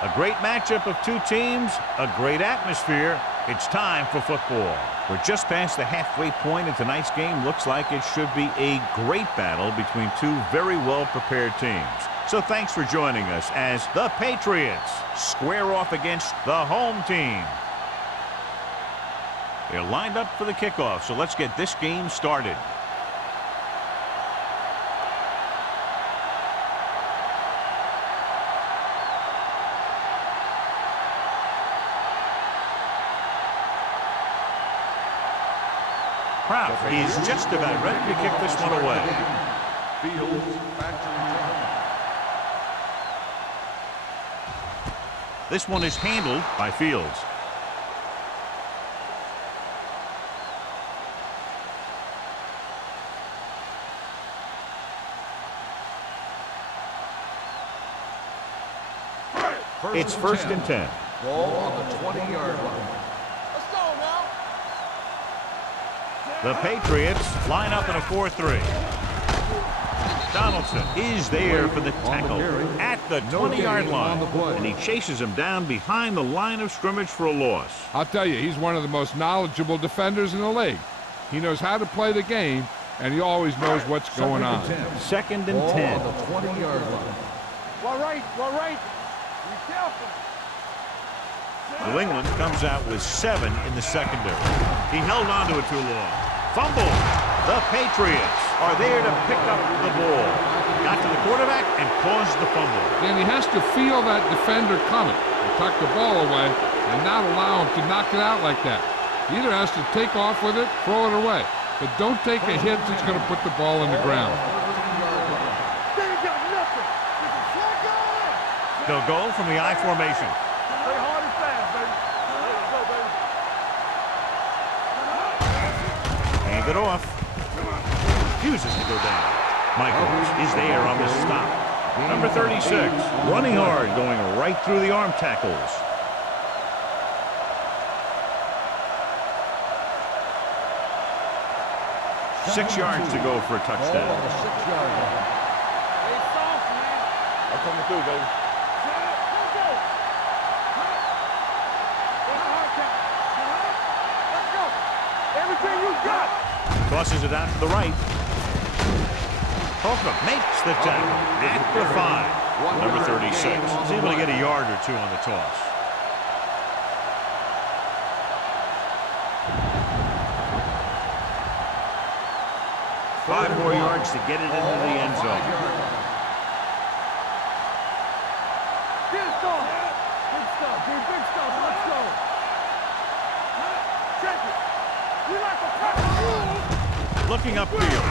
A great matchup of two teams, a great atmosphere. It's time for football. We're just past the halfway point, and tonight's game looks like it should be a great battle between two very well-prepared teams. So thanks for joining us as the Patriots square off against the home team. They're lined up for the kickoff, so let's get this game started. Kraft is just about ready to kick this one away. This one is handled by Fields. It's first and 10. Ball on the 20-yard line. The Patriots line up in a 4-3. Donaldson is there for the tackle at the 20-yard line, and he chases him down behind the line of scrimmage for a loss. I'll tell you, he's one of the most knowledgeable defenders in the league. He knows how to play the game, and he always knows what's going on. Second and 10. On the 20-yard line. All right. Be careful. New England comes out with 7 in the secondary. He held on to it too long. Fumble. The Patriots are there to pick up the ball. Got to the quarterback and caused the fumble. And he has to feel that defender coming and tuck the ball away and not allow him to knock it out like that. He either has to take off with it, throw it away. But don't take a hit that's going to put the ball in the ground. They got nothing. They'll go from the I formation. Play hard and fast, baby. Let's go, baby. Hand it off. Refuses to go down. Michaels is there on the stop. Number 36, running hard, going right through the arm tackles. Six yards to go for a touchdown. Ball on the 6-yard line. Hey, soft, man. I'm coming through, baby. Let's go. Let's go. Everything you got. Tosses it out to the right. Holcomb makes the tackle at the 5. Number 36 is able to get a yard or two on the toss. Five more yards to get it into the end zone. Good stuff. Good stuff, dude. Big stuff. Let's go. Check it. We like a pack. Looking upfield.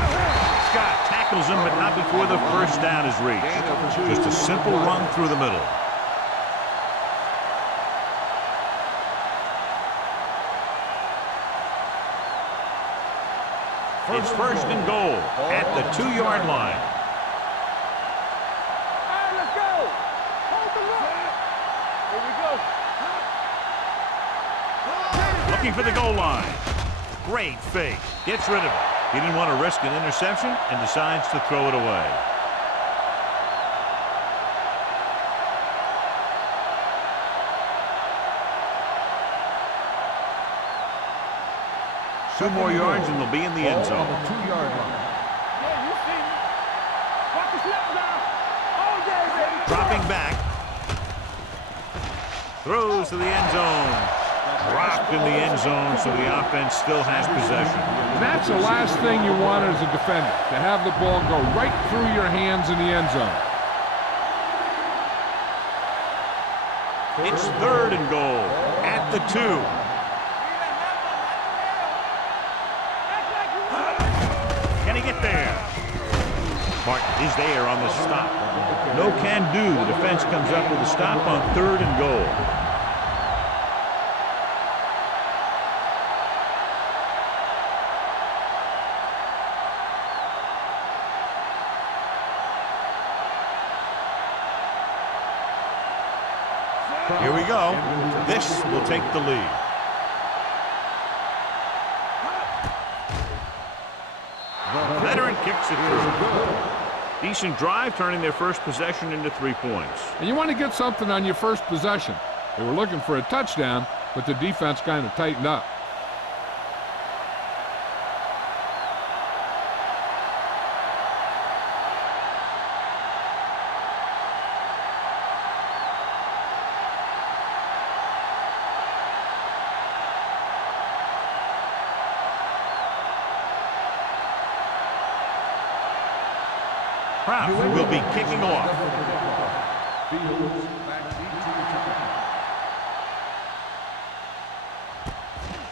Scott tackles him, but not before the first down is reached. Just a simple run through the middle. It's first and goal at the 2-yard line. All right, let's go. Hold the look. Here we go. Looking for the goal line. Great fake. Gets rid of it. He didn't want to risk an interception and decides to throw it away. Two more yards and they'll be in the end zone. On the 2-yard line. Yeah, you see me. Watch the snap now. All day, baby. Dropping back. Throws to the end zone. Dropped in the end zone, so the offense still has possession. And that's the last thing you want as a defender, to have the ball go right through your hands in the end zone. It's third and goal at the 2. Can he get there? Martin is there on the stop. No can do. The defense comes up with a stop on third and goal. Here we go. This will take the lead. Veteran kicks it through. Decent drive, turning their first possession into 3 points. And you want to get something on your first possession. They were looking for a touchdown, but the defense kind of tightened up. Kraft will be kicking off. Fields back deep to return.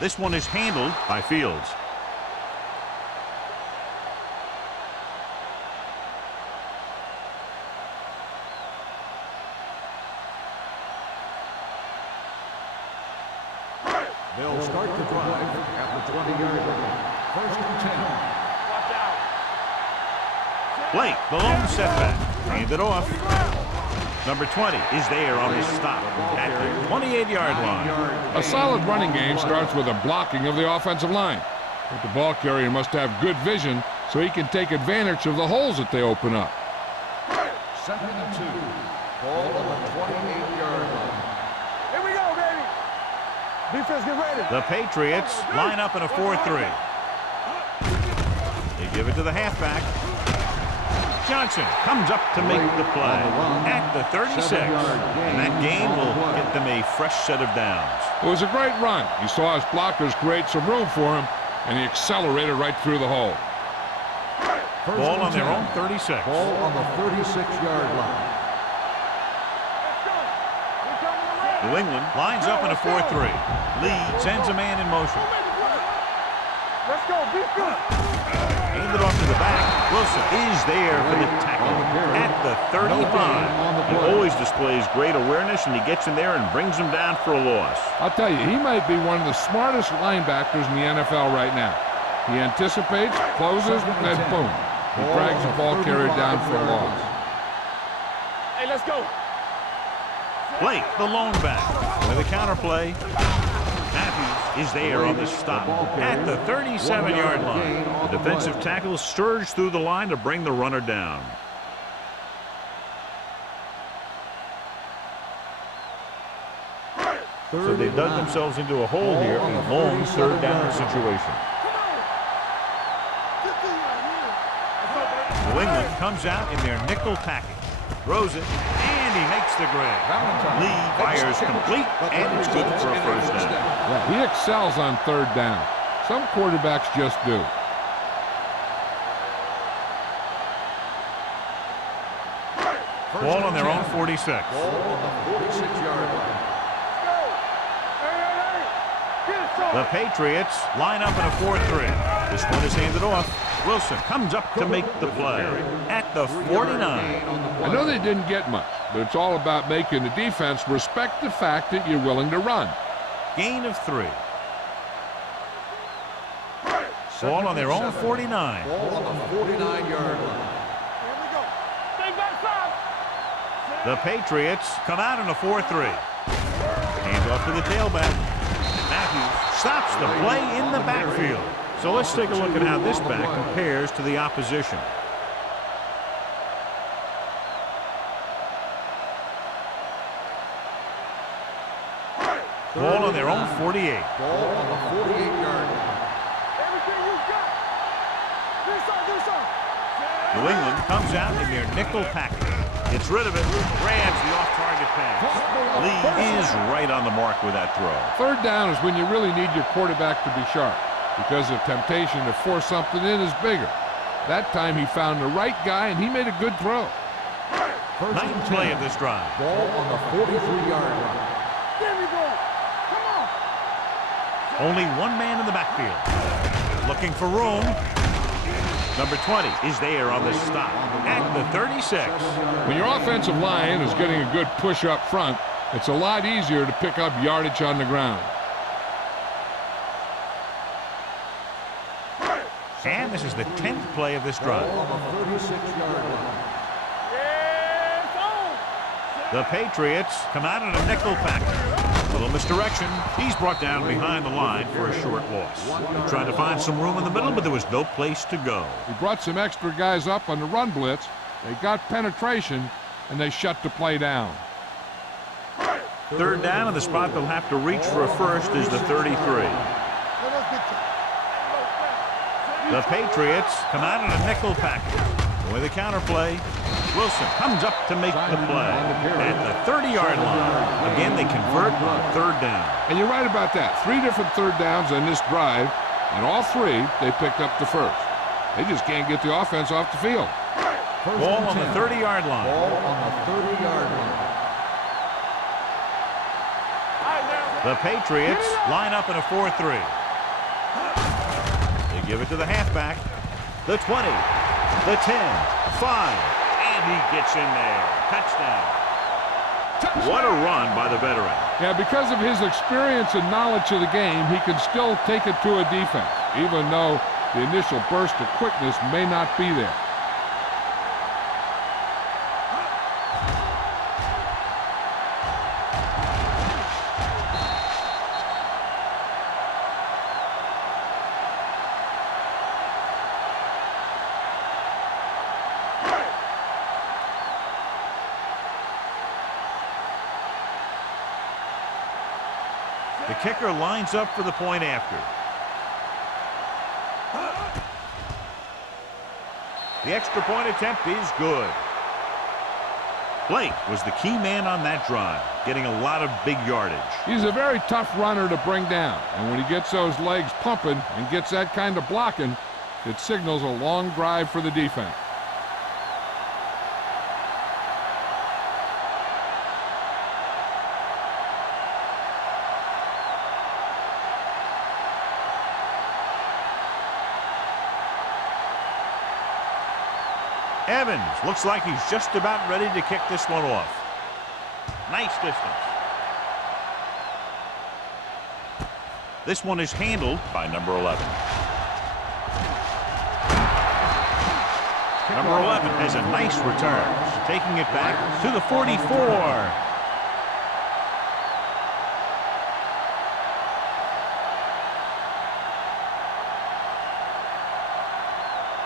This one is handled by Fields. They'll start the drive at the 20-yard line. 1st and 10. Watch out. Late, the lone setback. Handed off. Number 20 is there on the stop at the 28-yard line. A solid running game starts with a blocking of the offensive line. But the ball carrier must have good vision so he can take advantage of the holes that they open up. 2nd and 2. Ball on the 28-yard line. Here we go, baby. Defense, get ready. The Patriots line up in a 4-3. They give it to the halfback. Johnson comes up to make the play at the 36. And that gain will get them a fresh set of downs. It was a great run. He saw his blockers create some room for him, and he accelerated right through the hole. Ball on their own 36. Ball on the 36-yard line. New England lines up in a 4-3. Lee sends a man in motion. Let's go. Defense. Handed off to the back. Wilson is there for the tackle at the 35. He always displays great awareness, and he gets in there and brings him down for a loss. I'll tell you, he might be one of the smartest linebackers in the NFL right now. He anticipates, closes, and boom. He drags the ball carrier down for a loss. Hey, let's go. Blake, the lone back, with a counterplay. Matthews is there on the stop at the 37-yard line. The defensive tackle surged through the line to bring the runner down. So they dug themselves into a hole here, a long 3rd down situation. New England comes out in their nickel package. Throws it, and he makes the grab. Lee fires complete, and it's good for a 1st down. Yeah, he excels on 3rd down. Some quarterbacks just do. Ball on their own 46. Ball on the 46-yard line. The Patriots line up in a 4-3. This one is handed off. Wilson comes up to make the play at the 49. I know they didn't get much, but it's all about making the defense respect the fact that you're willing to run. Gain of 3. Ball on their own 49. Ball on the 49-yard line. Here we go. Stay back, The Patriots come out in a 4-3. Hand off to the tailback. Matthews stops the play in the backfield. So let's take a look at how this back compares to the opposition. Ball on their own 48. Ball on the 48-yard line. Everything you got. Do something. New England comes out in their nickel package. Gets rid of it. Grabs the off-target pass. Lee is right on the mark with that throw. 3rd down is when you really need your quarterback to be sharp, because the temptation to force something in is bigger. That time he found the right guy, and he made a good throw. Ninth play of this drive. Ball on the 43-yard line. There we go. Come on. Only one man in the backfield. Looking for room. Number 20 is there on the stop at the 36. When your offensive line is getting a good push up front, it's a lot easier to pick up yardage on the ground. And this is the 10th play of this drive. Ball on the 36-yard line. Yes, on. The Patriots come out in a nickel package. Little misdirection. He's brought down behind the line for a short loss. He tried to find some room in the middle, but there was no place to go. He brought some extra guys up on the run blitz, They got penetration, and they shut the play down. Third down, and the spot they'll have to reach for a first is the 33. The Patriots come out in a nickel package. With a counterplay, Wilson comes up to make the play at the 30-yard line. Again, they convert on third down. And you're right about that. 3 different third downs on this drive, and all 3, they picked up the first. They just can't get the offense off the field. Ball on the 30-yard line. Ball on the 30-yard line. The Patriots line up in a 4-3. They give it to the halfback. The 20, the 10, 5, and he gets in there. Touchdown. What a run by the veteran. Yeah, because of his experience and knowledge of the game, he can still take it to a defense, even though the initial burst of quickness may not be there. The kicker lines up for the point after. The extra point attempt is good. Blake was the key man on that drive, getting a lot of big yardage. He's a very tough runner to bring down, and when he gets those legs pumping and gets that kind of blocking, it signals a long drive for the defense. Evans looks like he's just about ready to kick this one off. Nice distance. This one is handled by number 11. Number 11 has a nice return, taking it back to the 44.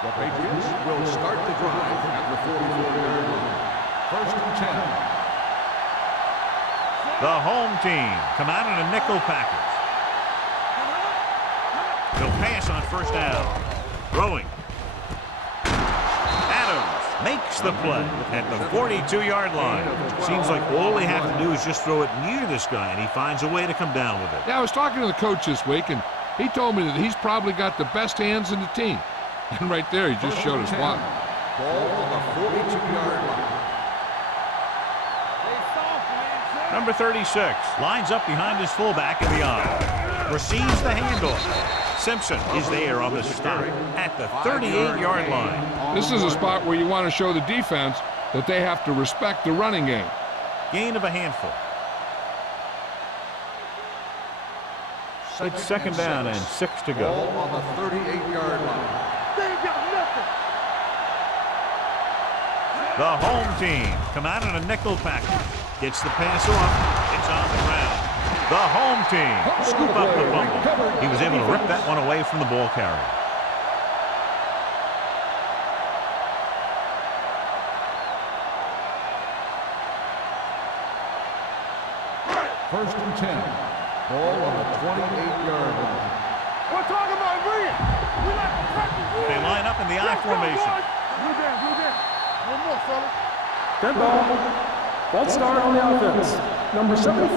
The Patriots will start the drive at the 44-yard line. First and 10. The home team come out in a nickel package. They'll pass on first down. Throwing. Adams makes the play at the 42-yard line. Seems like all they have to do is just throw it near this guy, and he finds a way to come down with it. Yeah, I was talking to the coach this week, and he told me that he's probably got the best hands in the team. And right there, he just showed us why. Ball on the 42-yard line. Number 36 lines up behind his fullback in the eye. Receives the handoff. Simpson is there on the stop at the 38-yard line. This is a spot where you want to show the defense that they have to respect the running game. Gain of a handful. It's second down and 6 to go. Ball on the 38-yard line. The home team come out in a nickel package. Gets the pass off. It's on the ground. The home team scoop up the fumble. He was able to rip that one away from the ball carrier. First and 10. Ball on the 28-yard line. We're talking about brilliant. We like to practice. They line up in the I formation. Blue down, blue down. One more, fellas. Dead ball. False start on the offense. Number 73.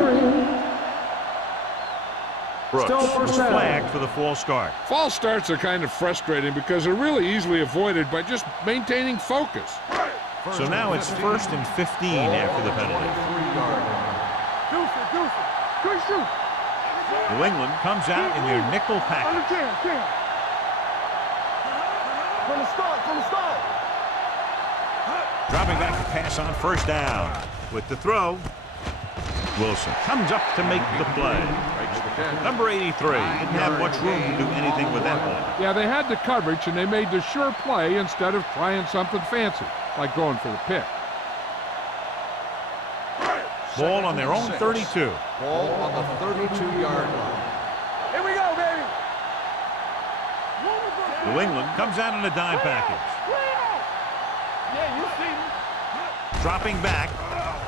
Brooks Still was first down. flagged for the false start. False starts are kind of frustrating because they're really easily avoided by just maintaining focus. So now it's 1st and 15 after the penalty. 23-yard line. Deuce. Good shoot. New England comes out in their nickel On package. the 10. From the start. Dropping back to pass on first down. With the throw, Wilson comes up to make the play. Number 83 didn't have much room to do anything with that one. Yeah, they had the coverage, and they made the sure play instead of trying something fancy, like going for the pick. Ball on their own 32. Ball on the 32-yard line. Here we go, baby. New England comes out in a dime package. Yeah, you see me. Dropping back,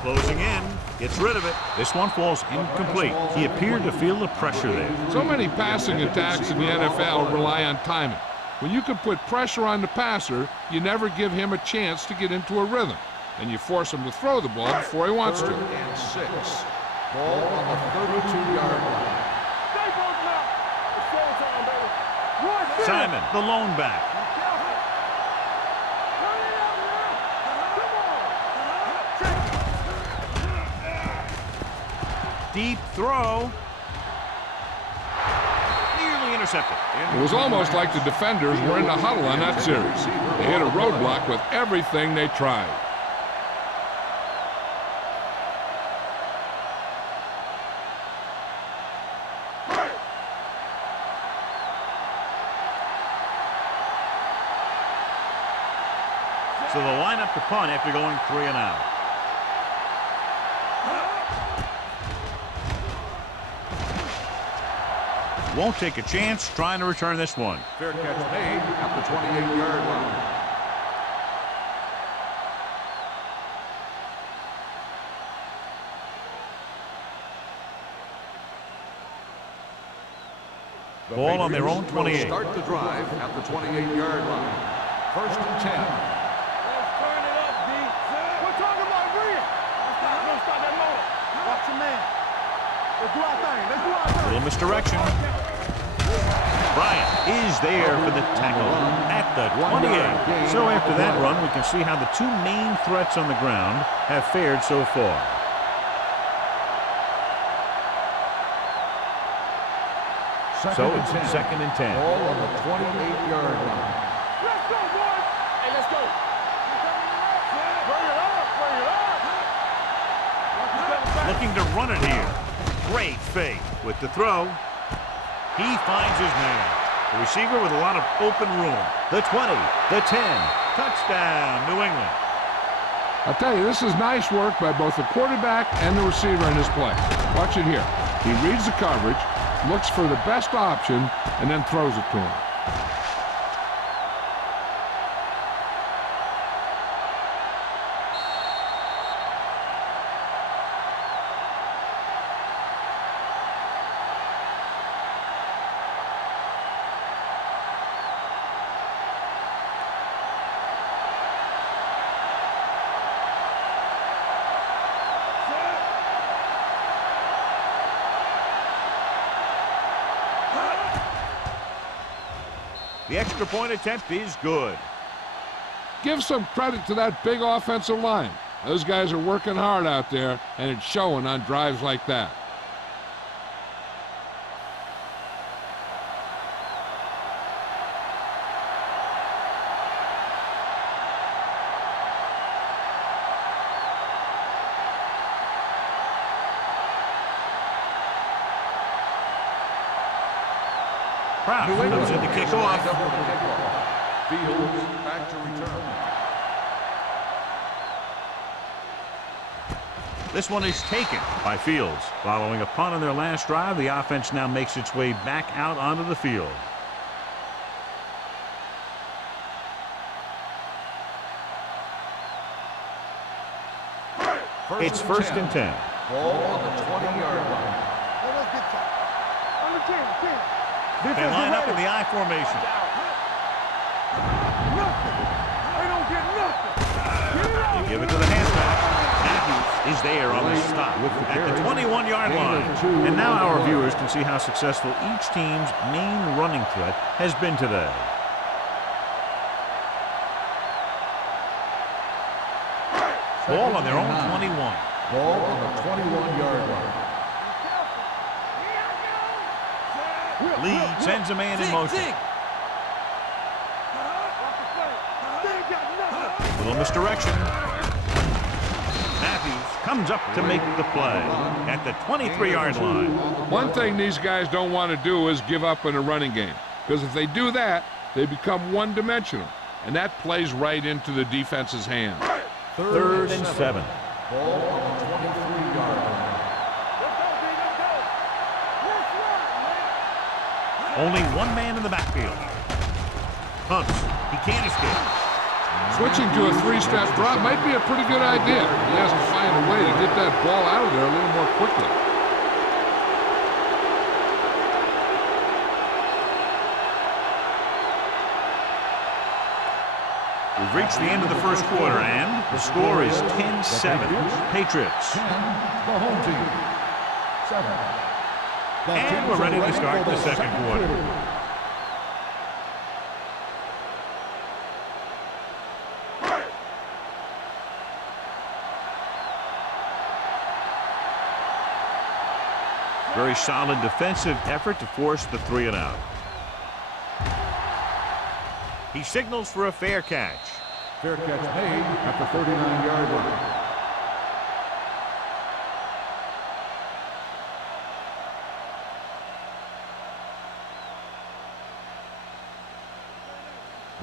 closing in, gets rid of it. This one falls incomplete. He appeared to feel the pressure there. So many passing attacks in the NFL rely on timing. When you can put pressure on the passer, you never give him a chance to get into a rhythm, and you force him to throw the ball before he wants to. 3rd and 6. Ball on the 32-yard line. Stay both now. It's full time, baby. Run, finish. Simon, the lone back. Turn it up now. Come on. Deep throw. Nearly intercepted. It was almost like the defenders were in the huddle on that series. They hit a roadblock with everything they tried. So they'll line up to punt after going 3 and out. Won't take a chance trying to return this one. Fair catch made at the 28-yard line. The Ball on their own Patriots will 28. Start the drive at the 28-yard line. 1st and 10. Let's turn it up, D. We're talking about real. Let's start that motor. Watch your man. Let's do our thing. Let's do our thing. Little misdirection. Bryant is there for the tackle at the 28. So after that run, we can see how the two main threats on the ground have fared so far. So it's 2nd and 10. Ball on the 28-yard line. Let's go, boys. Hey, let's go. Bring it up. Bring it up. Looking to run it here. Great fake with the throw. He finds his man. The receiver with a lot of open room. The 20, the 10. Touchdown, New England. I'll tell you, this is nice work by both the quarterback and the receiver in this play. Watch it here. He reads the coverage, looks for the best option, and then throws it to him. The extra point attempt is good. Give some credit to that big offensive line. Those guys are working hard out there, and it's showing on drives like that. Kraft comes in to kick off. Fields back to return. This one is taken by Fields. Following a punt on their last drive, the offense now makes its way back out onto the field. It's 1st and 10. Ball on the 20-yard line. Let's get top. On the 10. They line up in the I formation. Nothing. They don't get nothing. Get it out. They give it to the halfback. Matthews is there on the stop at the 21-yard line. And now our viewers can see how successful each team's main running threat has been today. Ball on their own 21. Ball on the 21-yard line. Lead sends a man in motion. Little misdirection. Matthews comes up to make the play at the 23-yard line. One thing these guys don't want to do is give up in a running game, because if they do that, they become one-dimensional, and that plays right into the defense's hand. 3rd and 7. Ball on the 23-yard line. Only one man in the backfield. Hunts. He can't escape. Switching to a three-step drop might be a pretty good idea. He has to find a way to get that ball out of there a little more quickly. We've reached the end of the first quarter, and the score is 10-7. Patriots. 10, the home team. 7. And we're ready to start the second quarter. Very solid defensive effort to force the 3-and-out. He signals for a fair catch. Fair catch made at the 39-yard line.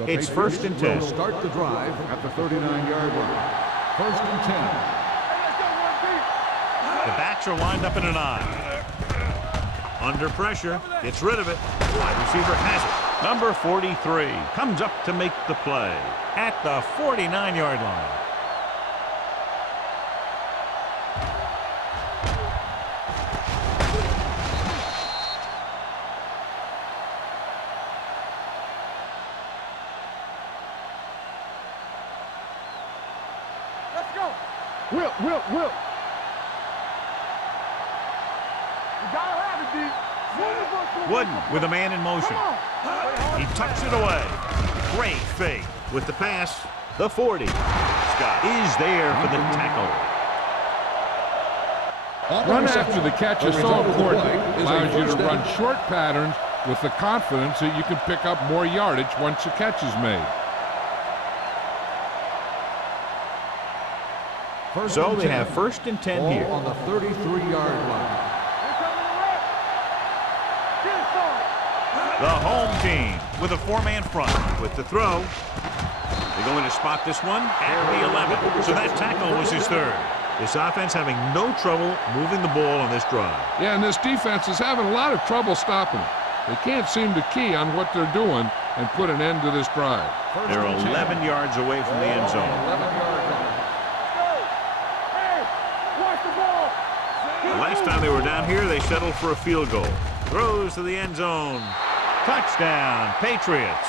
It's first and 10. Will start the drive at the 39-yard line. First and 10. The backs are lined up in an I. Under pressure, gets rid of it. Wide receiver has it. Number 43 comes up to make the play at the 49-yard line. Let's go. Will. You gotta have it, D. Wooden with a man in motion. He tucks it away. Great fake with the pass. The 40. Scott is there for the tackle. Runs after the catch is so important. Allows you to run short patterns with the confidence that you can pick up more yardage once the catch is made. So they have first and 10 here. On the 33-yard line. The home team with a 4-man front with the throw. They're going to spot this one at the 11. So that tackle was his third. This offense having no trouble moving the ball on this drive. Yeah, and this defense is having a lot of trouble stopping it. They can't seem to key on what they're doing and put an end to this drive. They're 11 yards away from the end zone. 11-yard line. The last time they were down here, they settled for a field goal. Throws to the end zone. Touchdown, Patriots.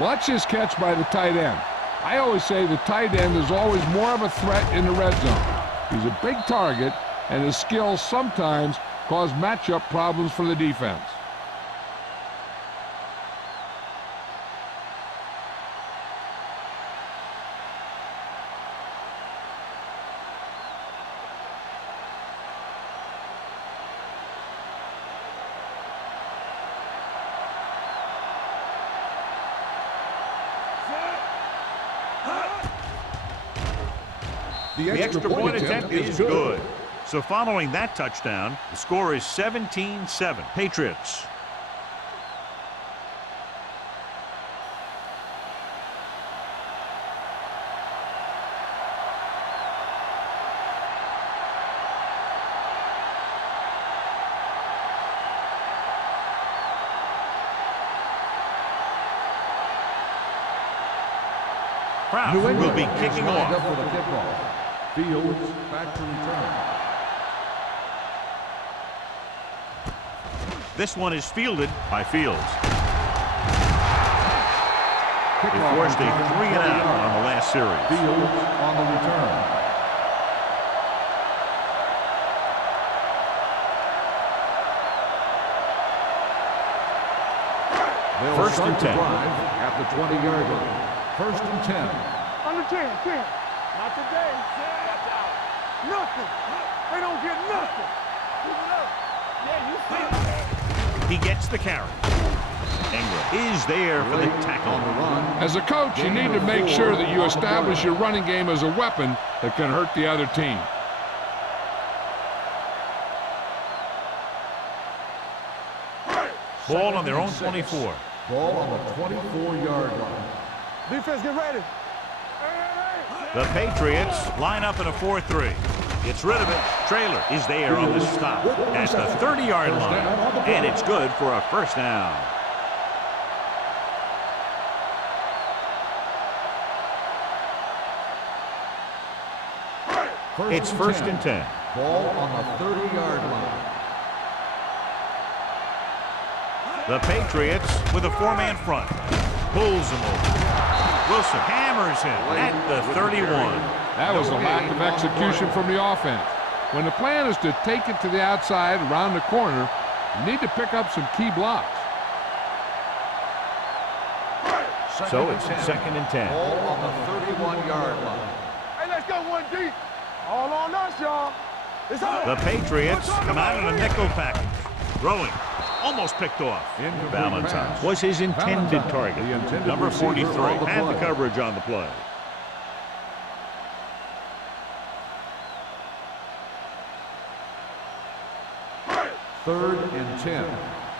Watch this catch by the tight end. I always say the tight end is always more of a threat in the red zone. He's a big target, and his skills sometimes cause matchup problems for the defense. The extra point attempt is good. So following that touchdown, the score is 17-7. Patriots. Kraft will be kicking off. Up for the kickoff. Fields back to return. This one is fielded by Fields. They forced a 3-and-out on the last series. Fields on the return. First and 10. At the 20-yard line. First and 10. Under 10. Not today. Nothing. They don't get nothing. Yeah, you see it. He gets the carry. Ingram is there for the tackle. As a coach, you need to make sure that you establish your running game as a weapon that can hurt the other team. Ball on their own 24. Ball on the 24-yard line. Defense, get ready. The Patriots line up in a 4-3. Gets rid of it. Trailer is there on the stop at the 30-yard line. And it's good for a first down. It's first and 10. Ball on the 30-yard line. The Patriots with a four-man front. Pulls him over. Wilson hammers him at the 31. That was a lack of execution from the offense. When the plan is to take it to the outside around the corner, you need to pick up some key blocks. So it's second and 10. Ball on the 31-yard line. Hey, let's go one deep. All on us, y'all. It's over. The Patriots come out in a nickel package. Throwing. Almost picked off. Valentine was his intended target. Number 43 had the coverage on the play. Third and 10.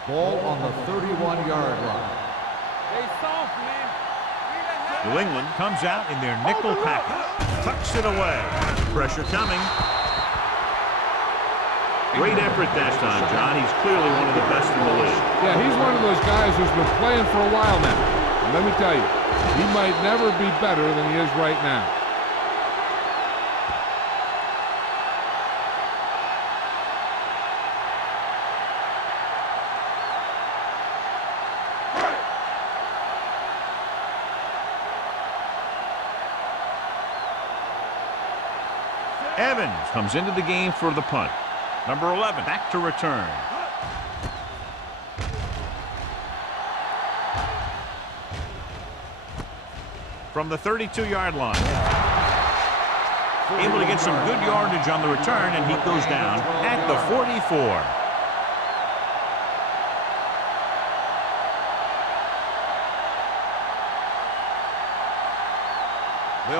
Ball on the 31-yard line. They soft, man. New England comes out in their nickel package. Tucks it away. Pressure coming. Great effort that time, John. He's clearly one of the best in the league. Yeah, he's one of those guys who's been playing for a while now. And let me tell you, he might never be better than he is right now. Evans comes into the game for the punt. Number 11 back to return. From the 32-yard line. Able to get some good yardage on the return, and he goes down at the 44.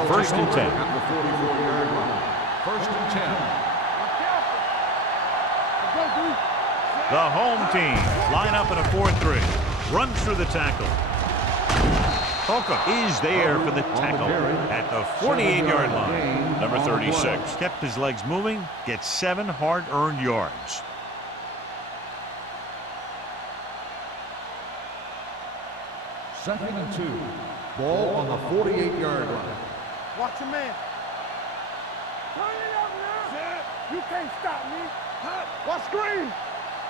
First and 10. At the 44-yard line. First and 10. The home team line up in a 4-3. Runs through the tackle. Holcomb is there for the tackle at the 48-yard line. Number 36 kept his legs moving, gets 7 hard-earned yards. Second and 2. Ball on the 48-yard line. Watch your man. Turn it up now. You can't stop me. Watch screen.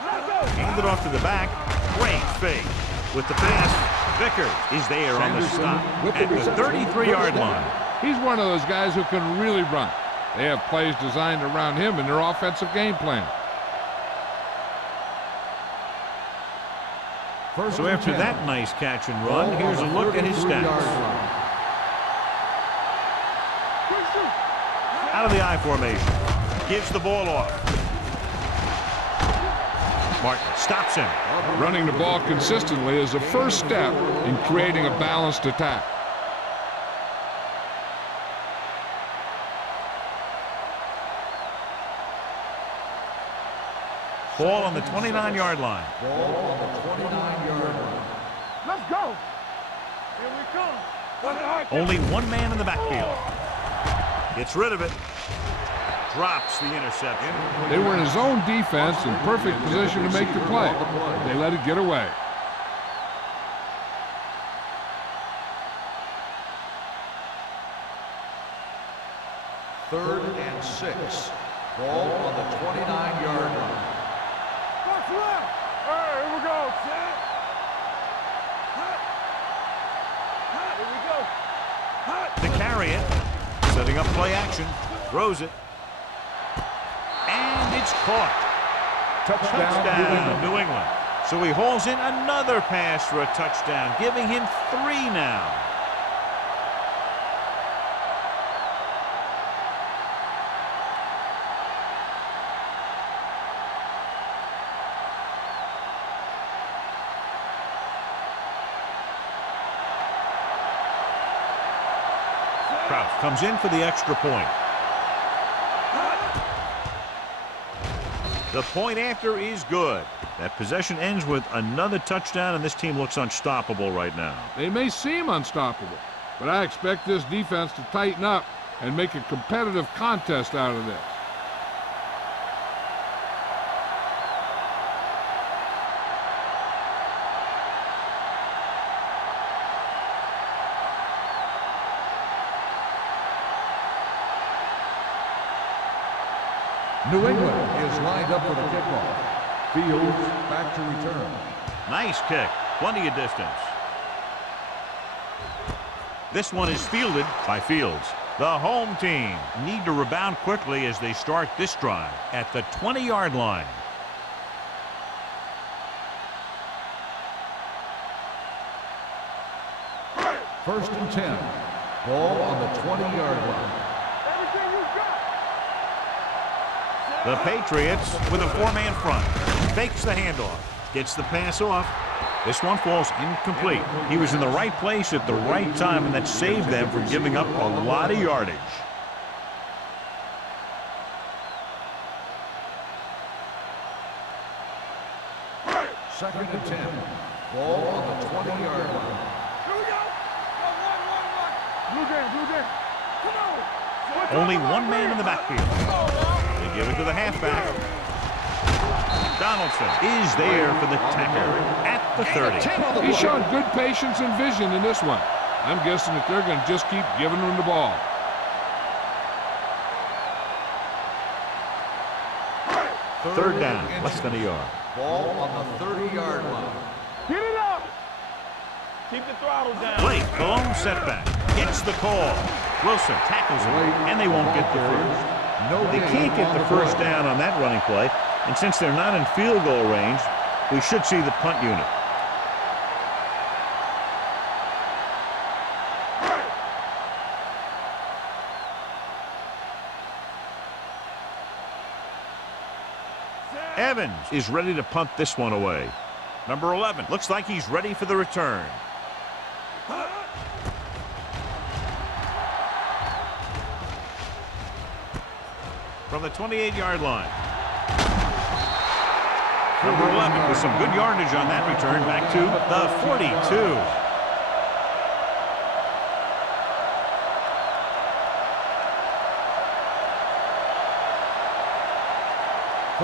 Let's go. Handed off to the back. Great fake. With the pass, Vickers is there on the stop at the 33-yard line. He's one of those guys who can really run. They have plays designed around him in their offensive game plan. So after that nice catch and run, here's a look at his stats. Out of the I formation. Gives the ball off. Martin stops him. Running the ball consistently is the first step in creating a balanced attack. Ball on the 29-yard line. Ball on the 29-yard line. Let's go. Here we come. Only one man in the backfield. Gets rid of it. Drops the interception. They were in his own defense in perfect position to make the play. They let it get away. Third and 6. Ball on the 29-yard line. Watch left. All right, here we go. Here we go. To carry it. Setting up play action. Throws it. And it's caught. Touchdown, New England. So he hauls in another pass for a touchdown, giving him 3 now. Kraus comes in for the extra point. The point after is good. That possession ends with another touchdown, and this team looks unstoppable right now. They may seem unstoppable, but I expect this defense to tighten up and make a competitive contest out of this. New England is lined up for the kickoff. Fields back to return. Nice kick. Plenty of distance. This one is fielded by Fields. The home team need to rebound quickly as they start this drive at the 20-yard line. First and 10. Ball on the 20-yard line. Everything you got. The Patriots with a four-man front. Fakes the handoff. Gets the pass off. This one falls incomplete. He was in the right place at the right time, and that saved them from giving up a lot of yardage. Second and 10. Ball on the 20-yard line. Here we go. Blue game, blue game. Come on. Only one man in the backfield. They give it to the halfback. Donaldson is there for the tackle at the 30. He's shown good patience and vision in this one. I'm guessing that they're going to just keep giving him the ball. Third down, less than a yard. Ball on the 30-yard line. Get it up. Keep the throttle down. Late, blown setback. Gets the call. Wilson tackles him, and they won't get the first. They can't get the first down on that running play, and since they're not in field goal range, we should see the punt unit. Evans is ready to punt this one away. Number 11 looks like he's ready for the return. From the 28-yard line. Number 11 with some good yardage on that return back to the 42.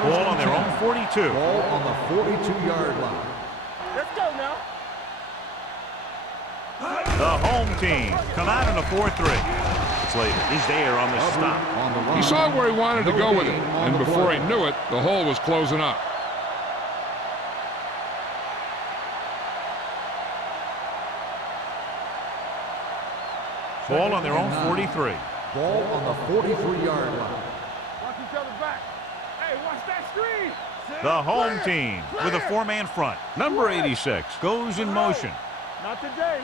Ball on their own 42. Ball on the 42-yard line. Let's go now. The home team come out in a 4-3. Slater is there on the stop. On the line. He saw where he wanted to go with it, and before he knew it, the hole was closing up. Ball on their own 43. Ball on the 43-yard line. Watch each other back. Hey, watch that screen. The home team with a four-man front. Number 86 goes in motion. Not today.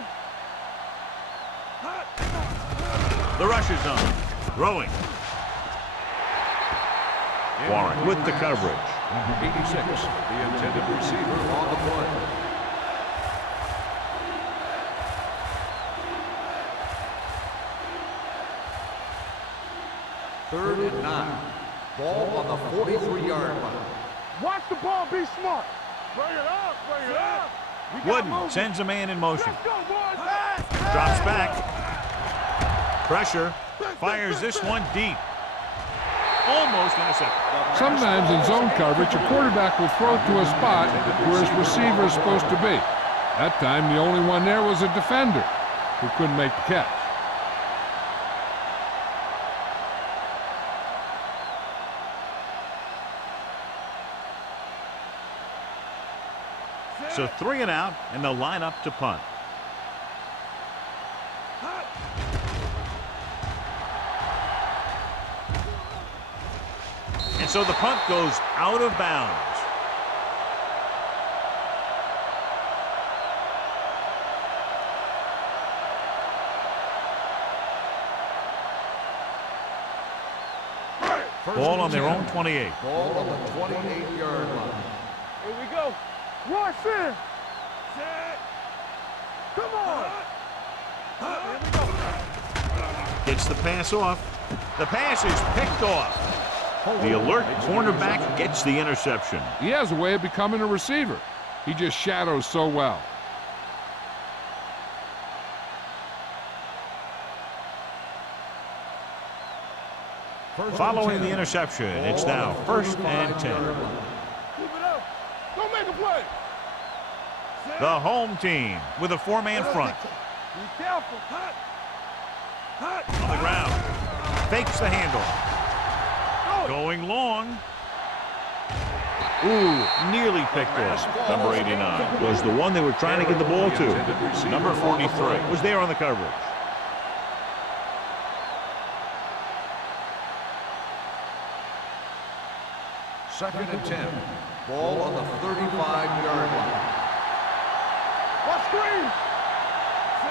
The rush is on. Throwing. Warren with the coverage. Number 86, the intended receiver on the play. Third and 9. Ball on the 43-yard line. Watch the ball. Be smart. Bring it up. Bring it up. We got Wooden movement. sends a man in motion. Let's go, boys. Drops back. Pressure. Fires this one deep. Almost intercepted. Sometimes in zone coverage, a quarterback will throw to a spot where his receiver is supposed to be. That time, the only one there was a defender who couldn't make the catch. So 3 and out, and they'll line up to punt. And so the punt goes out of bounds. Ball on their own 28. Ball on the 28-yard line. Here we go. Rush in. Set. Come on. Here we go. Gets the pass off. The pass is picked off. The alert cornerback gets the interception. He has a way of becoming a receiver. He just shadows so well. Following the interception, it's now 1st and 10. Keep it up. Don't make a play. The home team with a four-man front. Be careful. On the ground. Fakes the handoff. Go. Going long. Ooh, nearly picked off. Number 89 was the one they were trying to get the ball to. Number 43 was there on the coverage. Second and 10. Ball on the 35-yard line. What screen?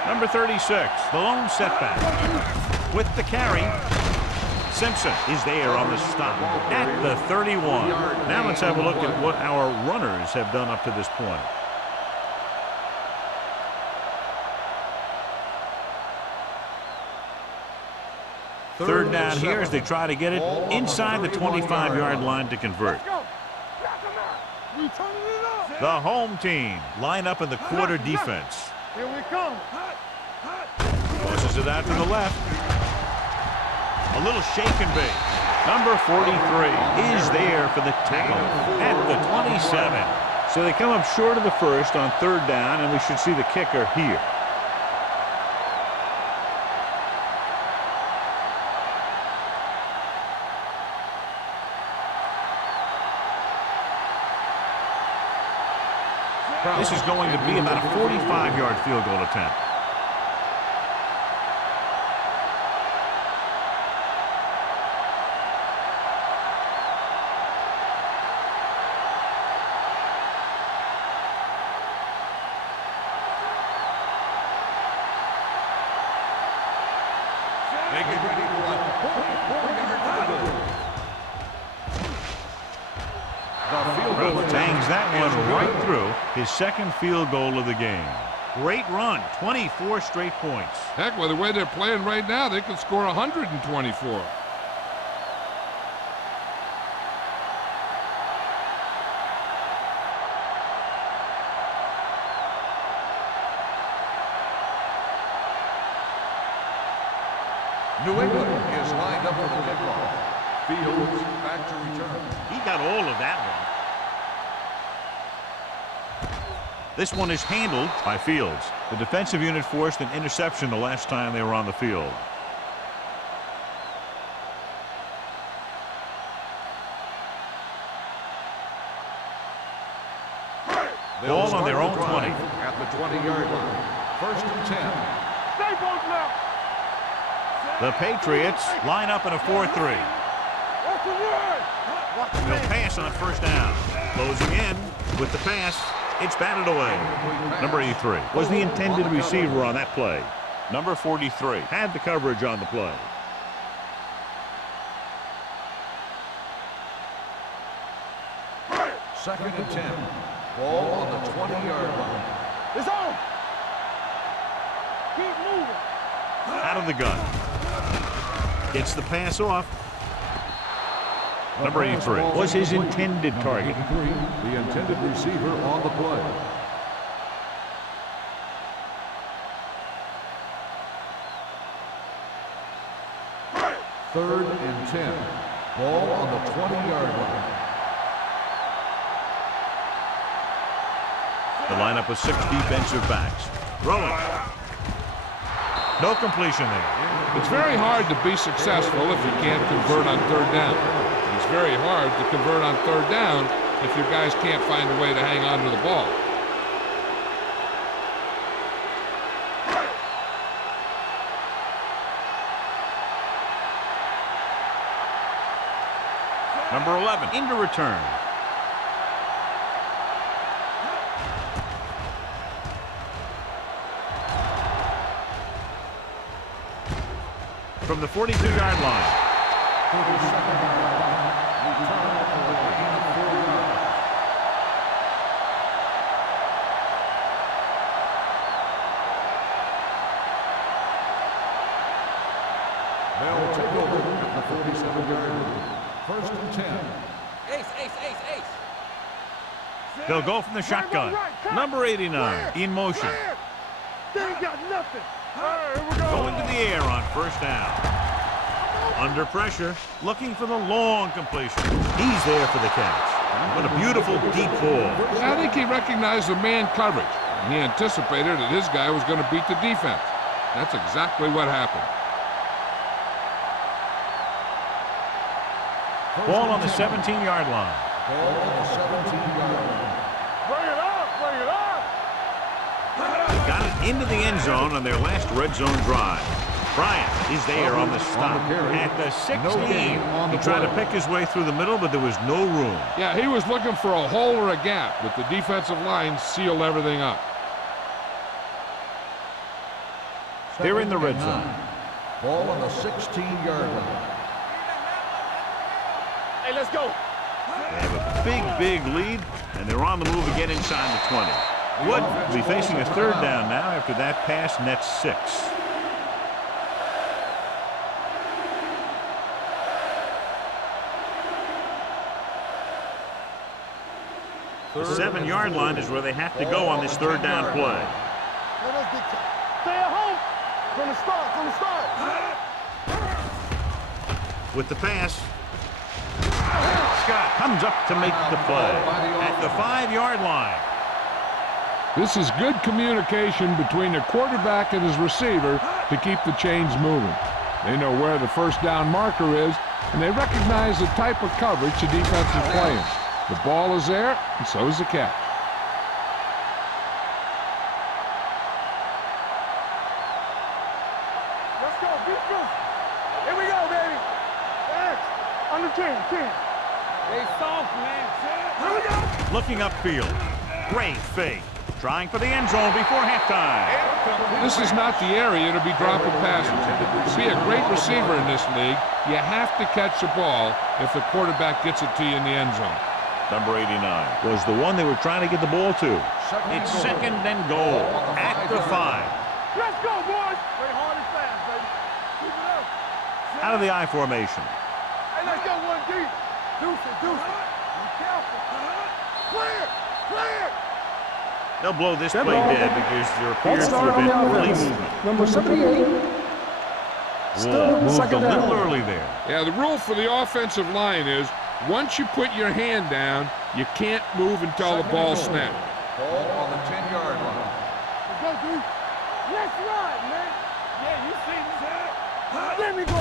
Number 36, the lone setback. With the carry, Simpson is there on the stop at the 31. Now let's have a look at what our runners have done up to this point. Third down here as they try to get it inside the 25-yard line to convert. The home team line up in the quarter defense. Here we come. Tosses it out to the left. A little shake and bake. Number 43 is there for the tackle at the 27. So they come up short of the first on third down, and we should see the kicker here. This is going to be about a 45-yard field goal attempt. Make it ready for a 44-yard field goal. Bangs that one right through his second field goal of the game. Great run, 24 straight points. Heck, with the way they're playing right now, they could score 124. New England is lined up for the kickoff. Fields back to return. He got all of that one. This one is handled by Fields. The defensive unit forced an interception the last time they were on the field. Ball on their own 20. At the 20-yard line. First and 10. Stay both left. The Patriots line up in a 4-3. Watch the run. They'll pass on a first down. Closing in with the pass. It's batted away. Number 83 was the intended receiver on that play. Number 43 had the coverage on the play. Second and 10. Ball on the 20-yard line. It's on. Keep moving. Out of the gun. Gets the pass off. Number 83 was his intended target. The intended receiver on the play. Third and 10. Ball on the 20-yard line. The lineup with 6 defensive backs. Throwing. No completion there. It's very hard to be successful if you can't convert on third down. It's very hard to convert on third down if your guys can't find a way to hang on to the ball. Number 11 into return. From the 42-yard line. They'll take over at the 47-yard line. First and 10. They'll go from the shotgun. Number 89 in motion. They ain't got nothing. All right, here we go. Going to the air on first down. Under pressure, looking for the long completion. He's there for the catch. What a beautiful deep ball. I think he recognized the man coverage, and he anticipated that his guy was going to beat the defense. That's exactly what happened. Ball on the 17-yard line. Ball on the 17-yard line. Bring it up, bring it up. Got it into the end zone on their last red zone drive. Bryant is there on the stop at the 16. He tried to pick his way through the middle, but there was no room. Yeah, he was looking for a hole or a gap, but the defensive line sealed everything up. They're in the red zone. Ball on the 16-yard line. Hey, let's go. They have a big lead, and they're on the move again inside the 20. Wood will be facing a third down now after that pass nets 6. The 7-yard line is where they have to go on this third down play. Stay at home. From the start, from the start. With the pass, Scott comes up to make the play at the 5-yard line. This is good communication between the quarterback and his receiver to keep the chains moving. They know where the first down marker is, and they recognize the type of coverage the defense is playing. The ball is there, and so is the catch. Let's go, defense. Here we go, baby. X, under 10. They soft, man. Here we go. Looking upfield. Great fake. Trying for the end zone before halftime. This is not the area to be dropping passes. To be a great receiver in this league, you have to catch the ball if the quarterback gets it to you in the end zone. Number 89 was the one they were trying to get the ball to. It's second and goal at the 5. Let's go, boys. Play hard and fast, baby. Keep it up. Out of the I formation. Hey, let's go, 1 deep. Deuce it. Be careful. Clear. They'll blow this play dead because there appears to start have on the been early offense. movement. Number 78. Wall moved a second down. little early there. Yeah, the rule for the offensive line is once you put your hand down, you can't move until the ball snaps. Ball on the 10-yard line. Let's go, dude. Let's ride, man. Yeah, you see this. Let me go.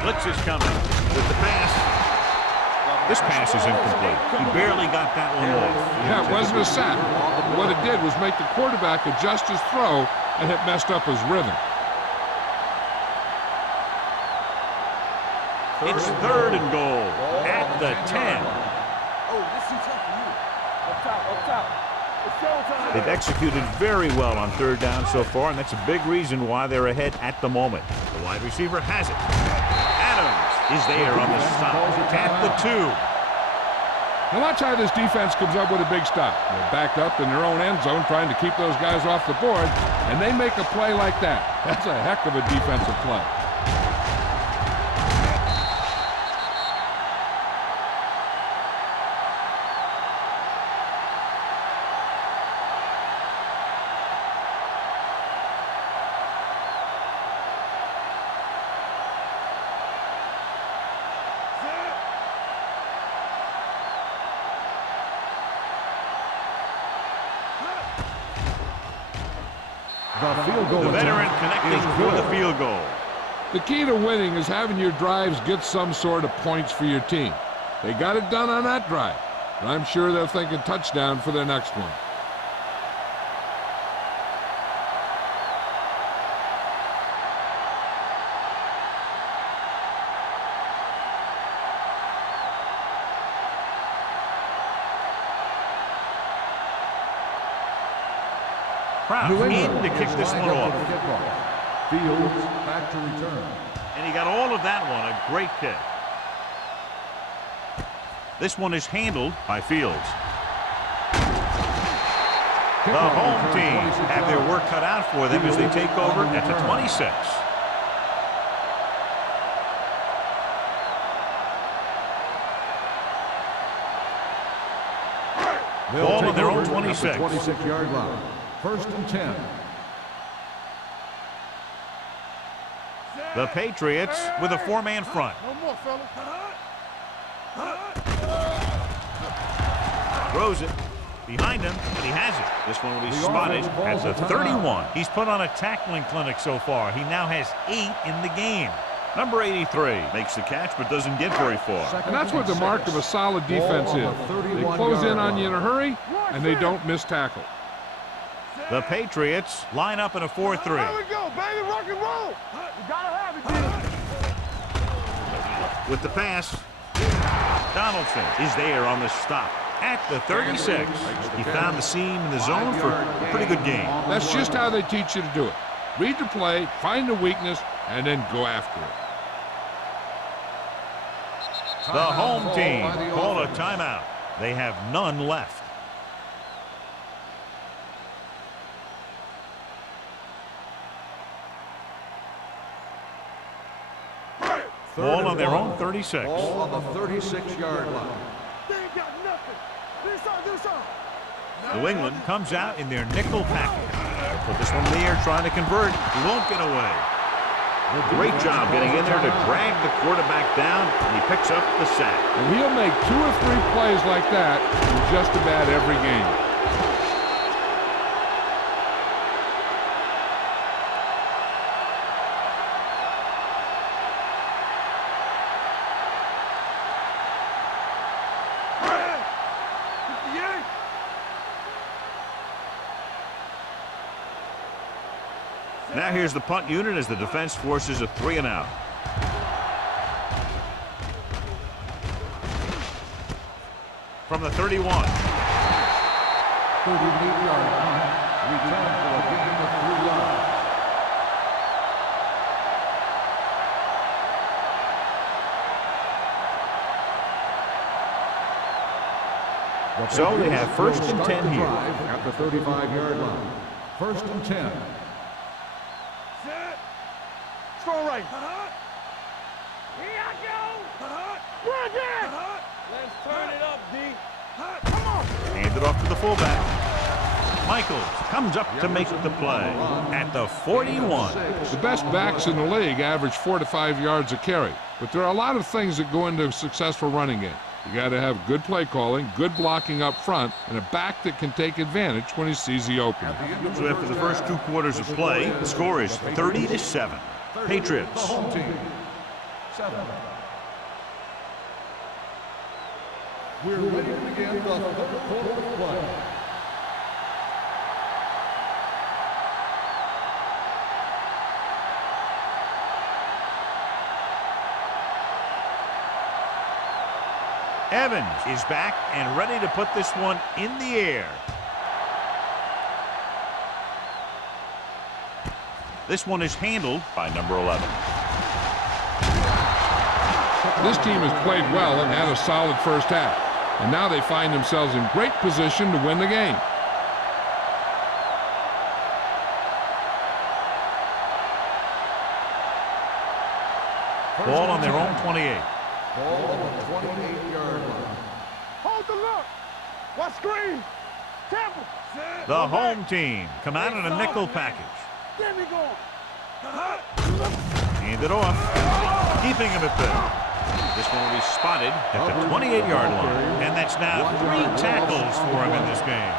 Blitz is coming with the pass. This pass is incomplete. He barely got that one off. Yeah, it wasn't a sack. What it did was make the quarterback adjust his throw, and it messed up his rhythm. It's third and goal at the 10. Oh, this is tough for you. Up top. It's showtime. They've executed very well on third down so far, and that's a big reason why they're ahead at the moment. The wide receiver has it. Adams is there on the stop at the 2. Now watch how this defense comes up with a big stop. They're backed up in their own end zone trying to keep those guys off the board, and they make a play like that. That's a heck of a defensive play. The veteran connecting for the field goal. The key to winning is having your drives get some sort of points for your team. They got it done on that drive, and I'm sure they're thinking touchdown for their next one. Proud in to kick this one off. Fields back to return. And he got all of that one. A great kick. This one is handled by Fields. The home team have their work cut out for them as they take over at the 26. Ball on their own 26. 26-yard line. First and 10. The Patriots with a 4-man front. No more, fellas. Throws it behind him, and he has it. This one will be spotted at the 31. He's put on a tackling clinic so far. He now has 8 in the game. Number 83 makes the catch but doesn't get very far. And that's what the mark of a solid defense is. They close in on you in a hurry, and they don't miss tackle. The Patriots line up in a 4-3. There we go, baby, rock and roll. You gotta have it, With the pass, Donaldson is there on the stop at the 36. He found the seam in the zone for a pretty good game. That's just how they teach you to do it. Read the play, find the weakness, and then go after it. The home team call a timeout. They have none left. Ball on their own 36. Ball on the 36-yard line. They ain't got nothing. Do something. New England comes out in their nickel package. Put this one in the air, trying to convert. He won't get away. Great job getting in there to drag the quarterback down, and he picks up the sack. And he'll make 2 or 3 plays like that in just about every game. Now here's the punt unit as the defense forces a 3-and-out. From the 31. 38-yard punt. Return for a gain of 3 yards. So they have first and 10 here. At the 35-yard line. First and 10. Strong right. Here I go. Run again. Let's turn it up, D. Come on. Hand it off to the fullback. Michaels comes up to make the play at the 41. The best backs in the league average 4 to 5 yards a carry. But there are a lot of things that go into a successful running game. You got to have good play calling, good blocking up front, and a back that can take advantage when he sees the opening. So after the first 2 quarters of play, the score is 30-7. Patriots. The home team. 7. We're ready to begin the third quarter of play. Evans is back and ready to put this one in the air. This one is handled by number 11. This team has played well and had a solid first half. And now they find themselves in great position to win the game. Ball on their own 28. Ball on the 28-yard line. Hold the look. Watch screen. Tampa. The home team come out in a nickel package. Get me going. Hand it off. Keeping him at bay. This one will be spotted at the 28-yard line. And that's now 3 tackles for him in this game.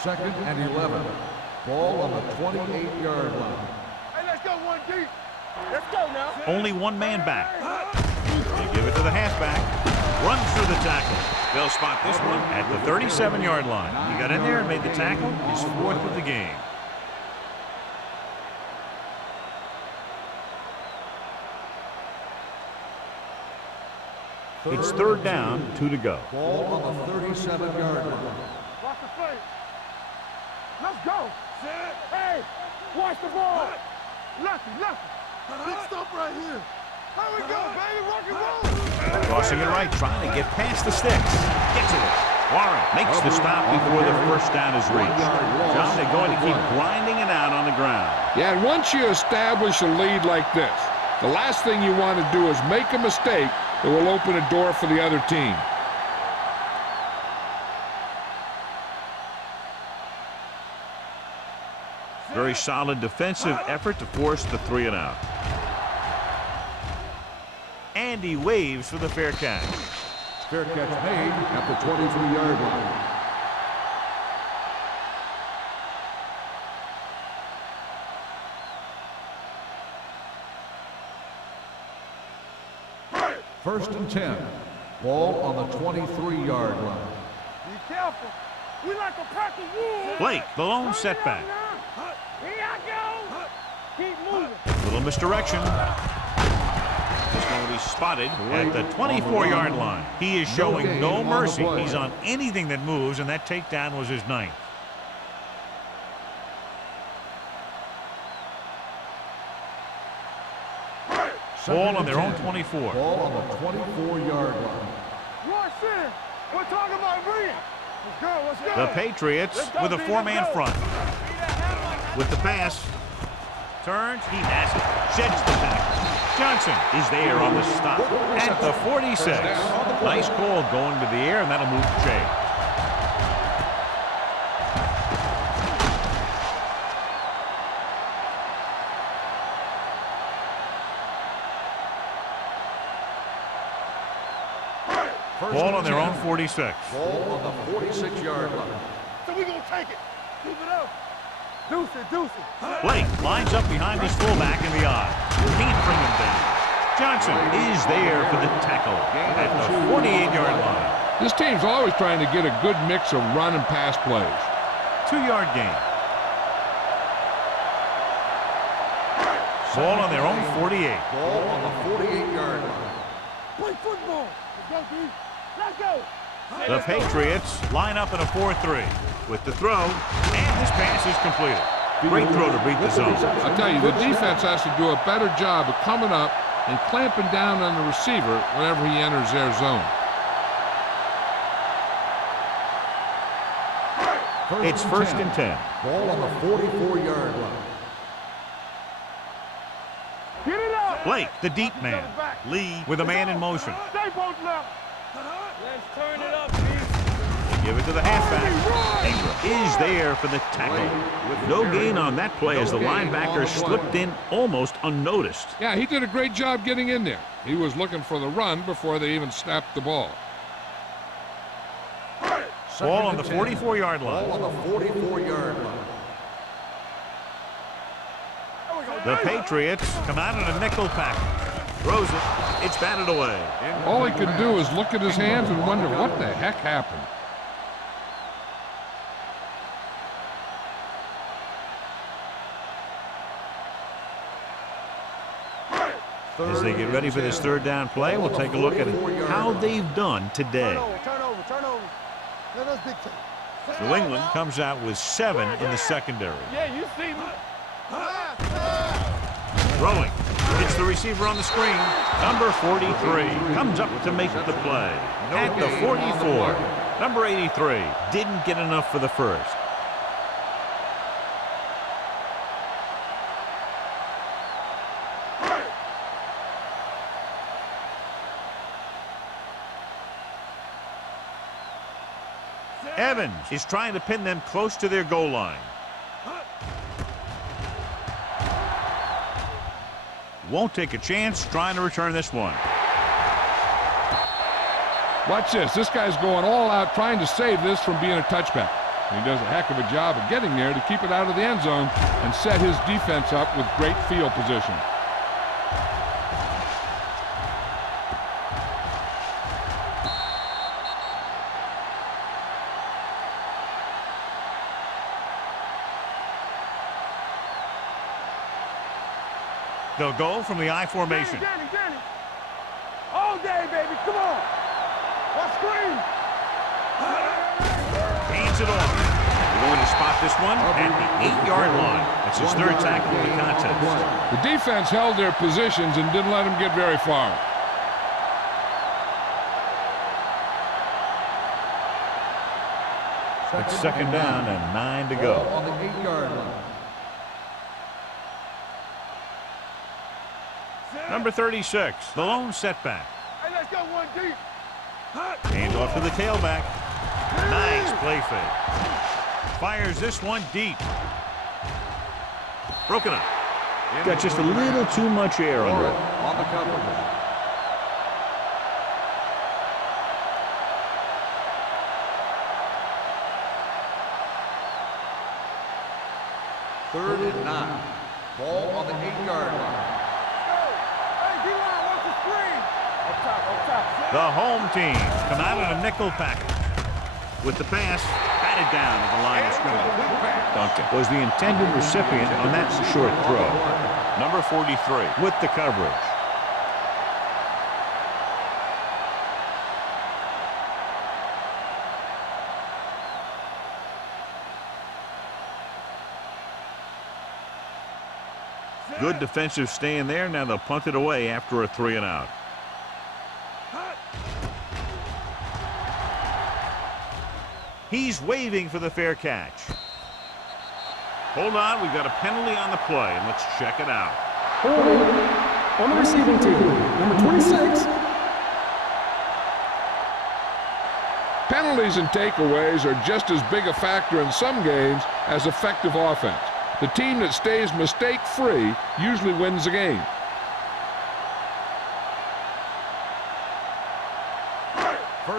Second and 11. Ball on the 28-yard line. Hey, let's go one deep. Let's go now. Only one man back. They give it to the halfback. Runs through the tackle. They'll spot this one at the 37-yard line. He got in there and made the tackle. His 4th of the game. It's 3rd down, 2 to go. Ball on the 37-yard line. Watch the play. Let's go. Hey, watch the ball. Lucky. Big stuff right here. Here we go, baby. Rock and roll. Crossing it right, trying to get past the sticks. Gets it. Warren makes the stop before the first down is reached. John, they're going to keep grinding it out on the ground. Yeah, and once you establish a lead like this, the last thing you want to do is make a mistake that will open a door for the other team. Very solid defensive effort to force the 3-and-out. And he waves for the fair catch. Fair catch made at the 23-yard line. First and 10. Ball on the 23-yard line. Be careful. We like a pack of wolves. Blake, the lone setback. Here I go. Keep moving. Little misdirection. This one will be spotted at the 24-yard line. He is showing no mercy. He's on anything that moves, and that takedown was his 9th. Ball on their own 24. Ball on the 24-yard line. Rush in. We're talking about bringing. Let's go, let's go. The Patriots with a 4-man front. With the pass. Turns, he has it. Sheds the tackle. Johnson is there on the stop at the 46. Nice call going to the air, and that'll move the chain. Ball on their own 46. Ball on the 46-yard line. So we gonna take it. Keep it up. Deuce it. Blake lines up behind his fullback in the eye. Can't bring him down. Johnson is there for the tackle at the 48-yard line. This team's always trying to get a good mix of run and pass plays. 2-yard gain. Ball on their own 48. Ball on the 48-yard line. Play football. Let's go, D. Let's go. The Patriots line up in a 4-3 with the throw, and this pass is completed. Great throw to beat the zone. I'll tell you, the defense has to do a better job of coming up and clamping down on the receiver whenever he enters their zone. It's first and 10. Ball on the 44-yard line. Get it up. Blake, the deep man. Lee with a man in motion. Stay both left. Let's turn it up, Chief. They give it to the halfback. Ingram is there for the tackle. No gain on that play as the linebacker slipped in almost unnoticed. Yeah, he did a great job getting in there. He was looking for the run before they even snapped the ball. Ball on the 44-yard line. Ball on the 44-yard line. The Patriots come out in a nickel package. Throws it. It's batted away. All he can do is look at his hands and wonder what the heck happened. As they get ready for this third down play, we'll take a look at how they've done today. Turn over. Let us dictate. New England comes out with 7 in the secondary. Yeah, you see me. Throwing. It's the receiver on the screen. Number 43 comes up to make the play. At the 44, number 83 didn't get enough for the first. Evans is trying to pin them close to their goal line. Won't take a chance trying to return this one. Watch this. This guy's going all out trying to save this from being a touchback. He does a heck of a job of getting there to keep it out of the end zone and set his defense up with great field position. They'll go from the I formation. Danny. All day, baby. Come on. Let's scream. Hands it off. They're going to spot this one at the 8-yard line. That's his third tackle of the contest. The defense held their positions and didn't let him get very far. It's second down and 9 to go. On the 8-yard line. Number 36, the lone setback. Hey, let's go one deep. Hand off to the tailback. Nice play fake. Fires this one deep. Broken up. Got just a little too much air under it. On the cover. Third and 9. Ball on the 8-yard line. Hey, D-line, watch the screen. Up top. The home team come out in a nickel package. With the pass, batted down at the line of scrimmage. Duncan was the intended recipient on that short throw. Number 43 with the coverage. Good defensive stand there. Now they'll punt it away after a 3 and out. He's waving for the fair catch. Hold on, we've got a penalty on the play, and let's check it out. Holding on the receiving team, number 26. Penalties and takeaways are just as big a factor in some games as effective offense. The team that stays mistake-free usually wins the game.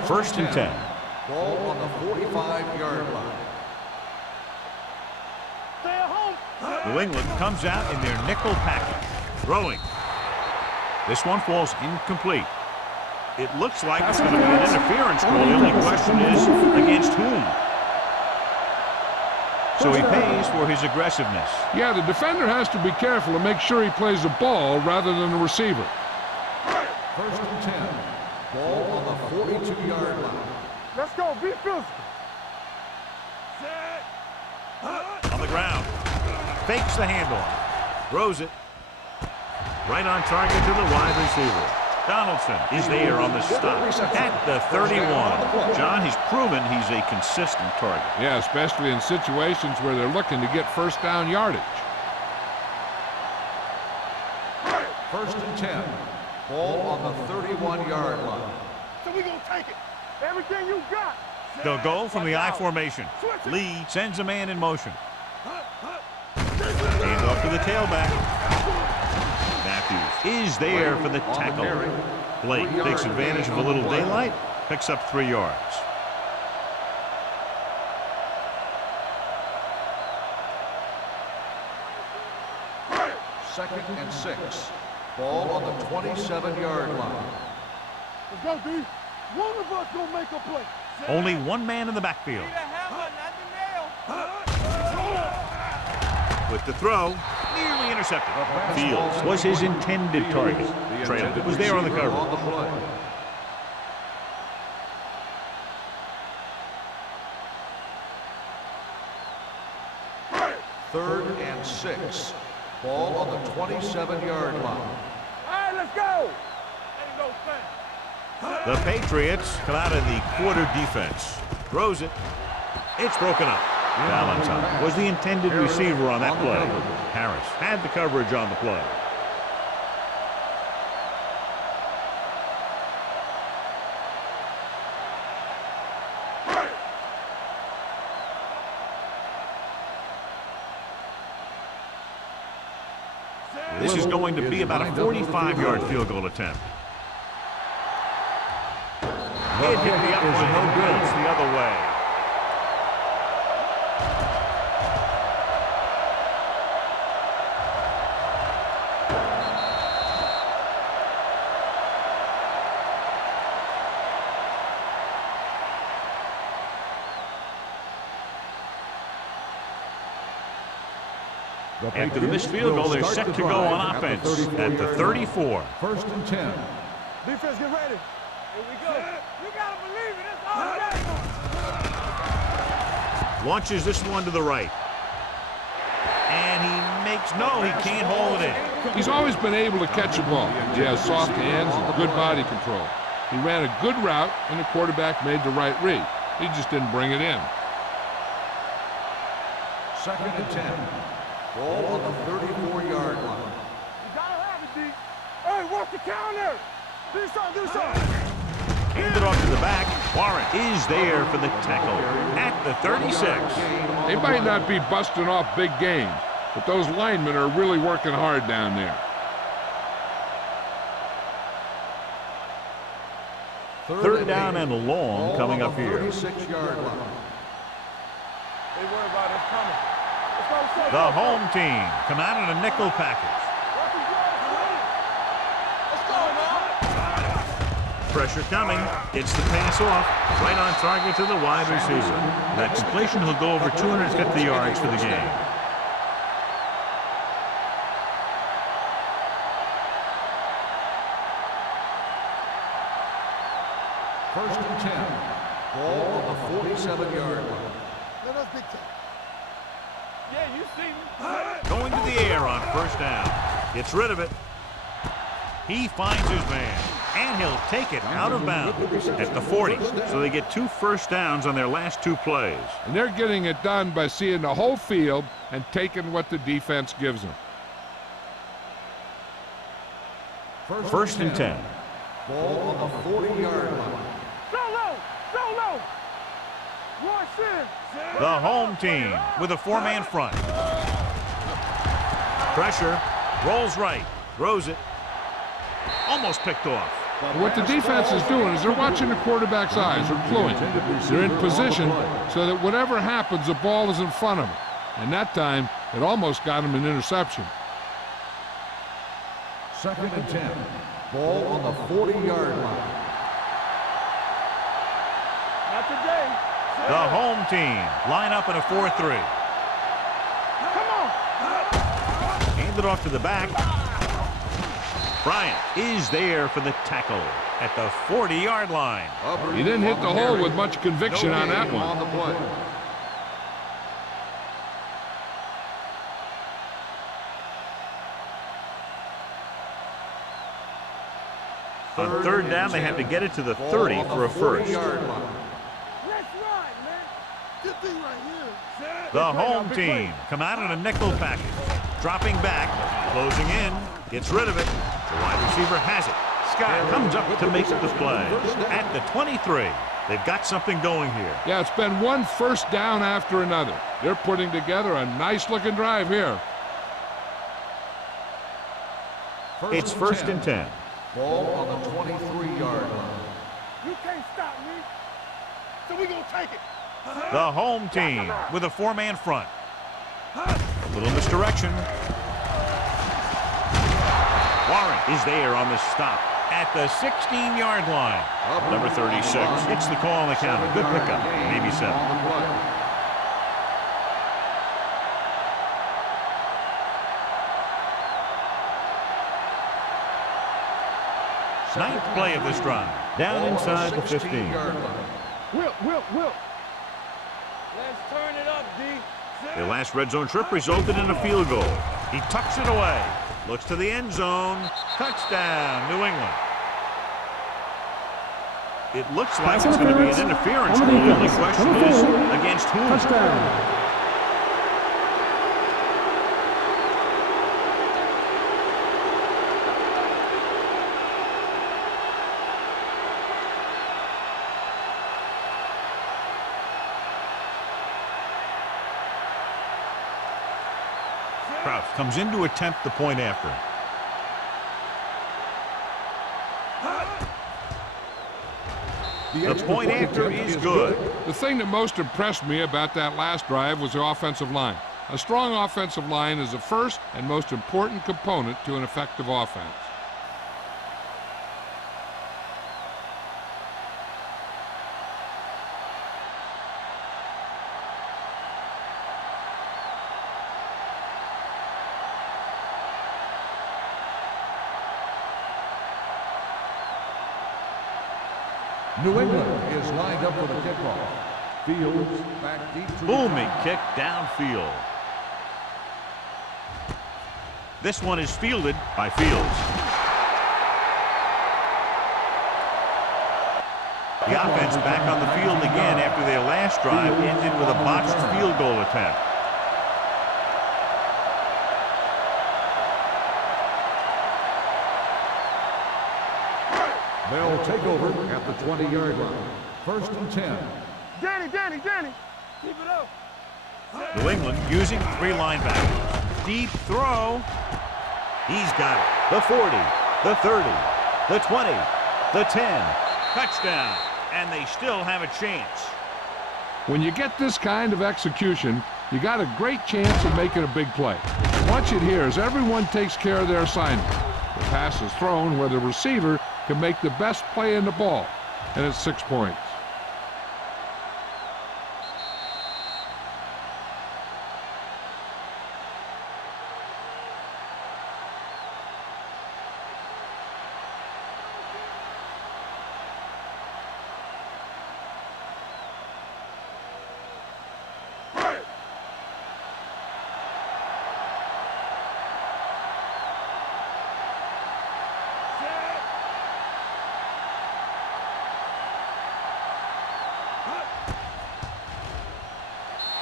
First and 10. Ball on the 45-yard line. Stay at home. New England comes out in their nickel package. Throwing. This one falls incomplete. It looks like it's going to be an interference call. The only question is, against whom? So he pays for his aggressiveness. Yeah, the defender has to be careful to make sure he plays the ball rather than the receiver. First and 10. Ball on the 42-yard line. Let's go. Be physical. On the ground. Fakes the handoff. Throws it. Right on target to the wide receiver. Donaldson is there on the stop at the 31. John, he's proven he's a consistent target. Yeah, especially in situations where they're looking to get first down yardage. First and 10. Ball on the 31-yard line. So we gonna take it. Everything you got. They'll go from the I formation. Lee sends a man in motion. Hand off to the tailback. Matthews is there for the tackle. Blake takes advantage of a little daylight, picks up 3 yards. Second and 6. Ball on the 27-yard line. Let's go, D. One of us gonna make a play. Only one man in the backfield. With the throw, nearly intercepted. Fields was his intended target. Trail was there on the cover. Third and 6. Ball on the 27-yard line. All right, let's go. Ain't no thing. The Patriots come out in the quarter defense. Throws it. It's broken up. Valentine was the intended receiver on that play. Harris had the coverage on the play. This is going to be about a 45-yard field goal attempt. It hit the up one, no good. It's the other way. After the missed field goal, they're set to go on offense at the 34. First and 10. Defense, get ready. Here we go. You gotta believe it. It's all day. Launches this one to the right. And he makes, no, he can't hold it in. He's always been able to catch a ball. He has soft hands and good body control. He ran a good route, and the quarterback made the right read. He just didn't bring it in. Second and 10. Ball on the 34-yard line. You gotta have it, D. Hey, watch the counter. Do something. Handed off to the back. Warren is there for the tackle at the 36. They might not be busting off big games, but those linemen are really working hard down there. Third down and long coming up here. 36-yard line. They worry about us coming. The home team come out in a nickel package. Pressure coming. It's the pass off. Right on target to the wide receiver. That completion will go over 250 yards for the game. First and 10. Ball on the 47-yard line. Let us big time. Yeah, you see me. Going to the air on first down. Gets rid of it. He finds his man. And he'll take it out of bounds at the 40. So they get 2 first downs on their last 2 plays. And they're getting it done by seeing the whole field and taking what the defense gives them. First and 10. Ball on the 40-yard line. Go low! Go low! Watch in! The home team with a 4-man front. Pressure. Rolls right. Throws it. Almost picked off. What the defense is doing is they're watching the quarterback's eyes. They're cluing. They're in position so that whatever happens, the ball is in front of them. And that time, it almost got him an interception. Second and 10. Ball on the 40-yard line. Not today. The home team line up in a 4-3. Come on! Hand it off to the back. Bryant is there for the tackle at the 40-yard line. He didn't hit the hole with much conviction on that On one. the play. On third down, they have to get it to the 30 for a first. Let's ride, man! This thing right here. The home team come out in a nickel package. Dropping back, closing in, gets rid of it. The wide receiver has it. Scott comes up to make the play. At the 23, they've got something going here. Yeah, it's been one first down after another. They're putting together a nice-looking drive here. It's first and 10. Ball on the 23-yard line. You can't stop me. So we gonna take it. The home team with a 4-man front. A little misdirection. Warren is there on the stop at the 16-yard line. Number 36 hits the call on the counter. Good pickup, maybe 7. On the play. Ninth play of this drive. Down inside the 15. Will. Let's turn it up, D. Their last red zone trip resulted in a field goal. He tucks it away. Looks to the end zone. Touchdown, New England. It looks like it's going to be an interference. The only question is against whom? Touchdown. Kraus comes in to attempt the point after. The point after is good. The thing that most impressed me about that last drive was the offensive line. A strong offensive line is the first and most important component to an effective offense. New England is lined up for the kickoff. Fields back deep to Booming kick downfield. This one is fielded by Fields. The offense back on the field again after their last drive ended with a botched field goal attempt. They'll take over at the 20-yard line. First and 10. Danny. Keep it up. New England using 3 linebackers. Deep throw. He's got it. The 40, the 30, the 20, the 10. Touchdown. And they still have a chance. When you get this kind of execution, you got a great chance of making a big play. Watch it here as everyone takes care of their assignment. The pass is thrown where the receiver can make the best play in the ball, and it's 6 points.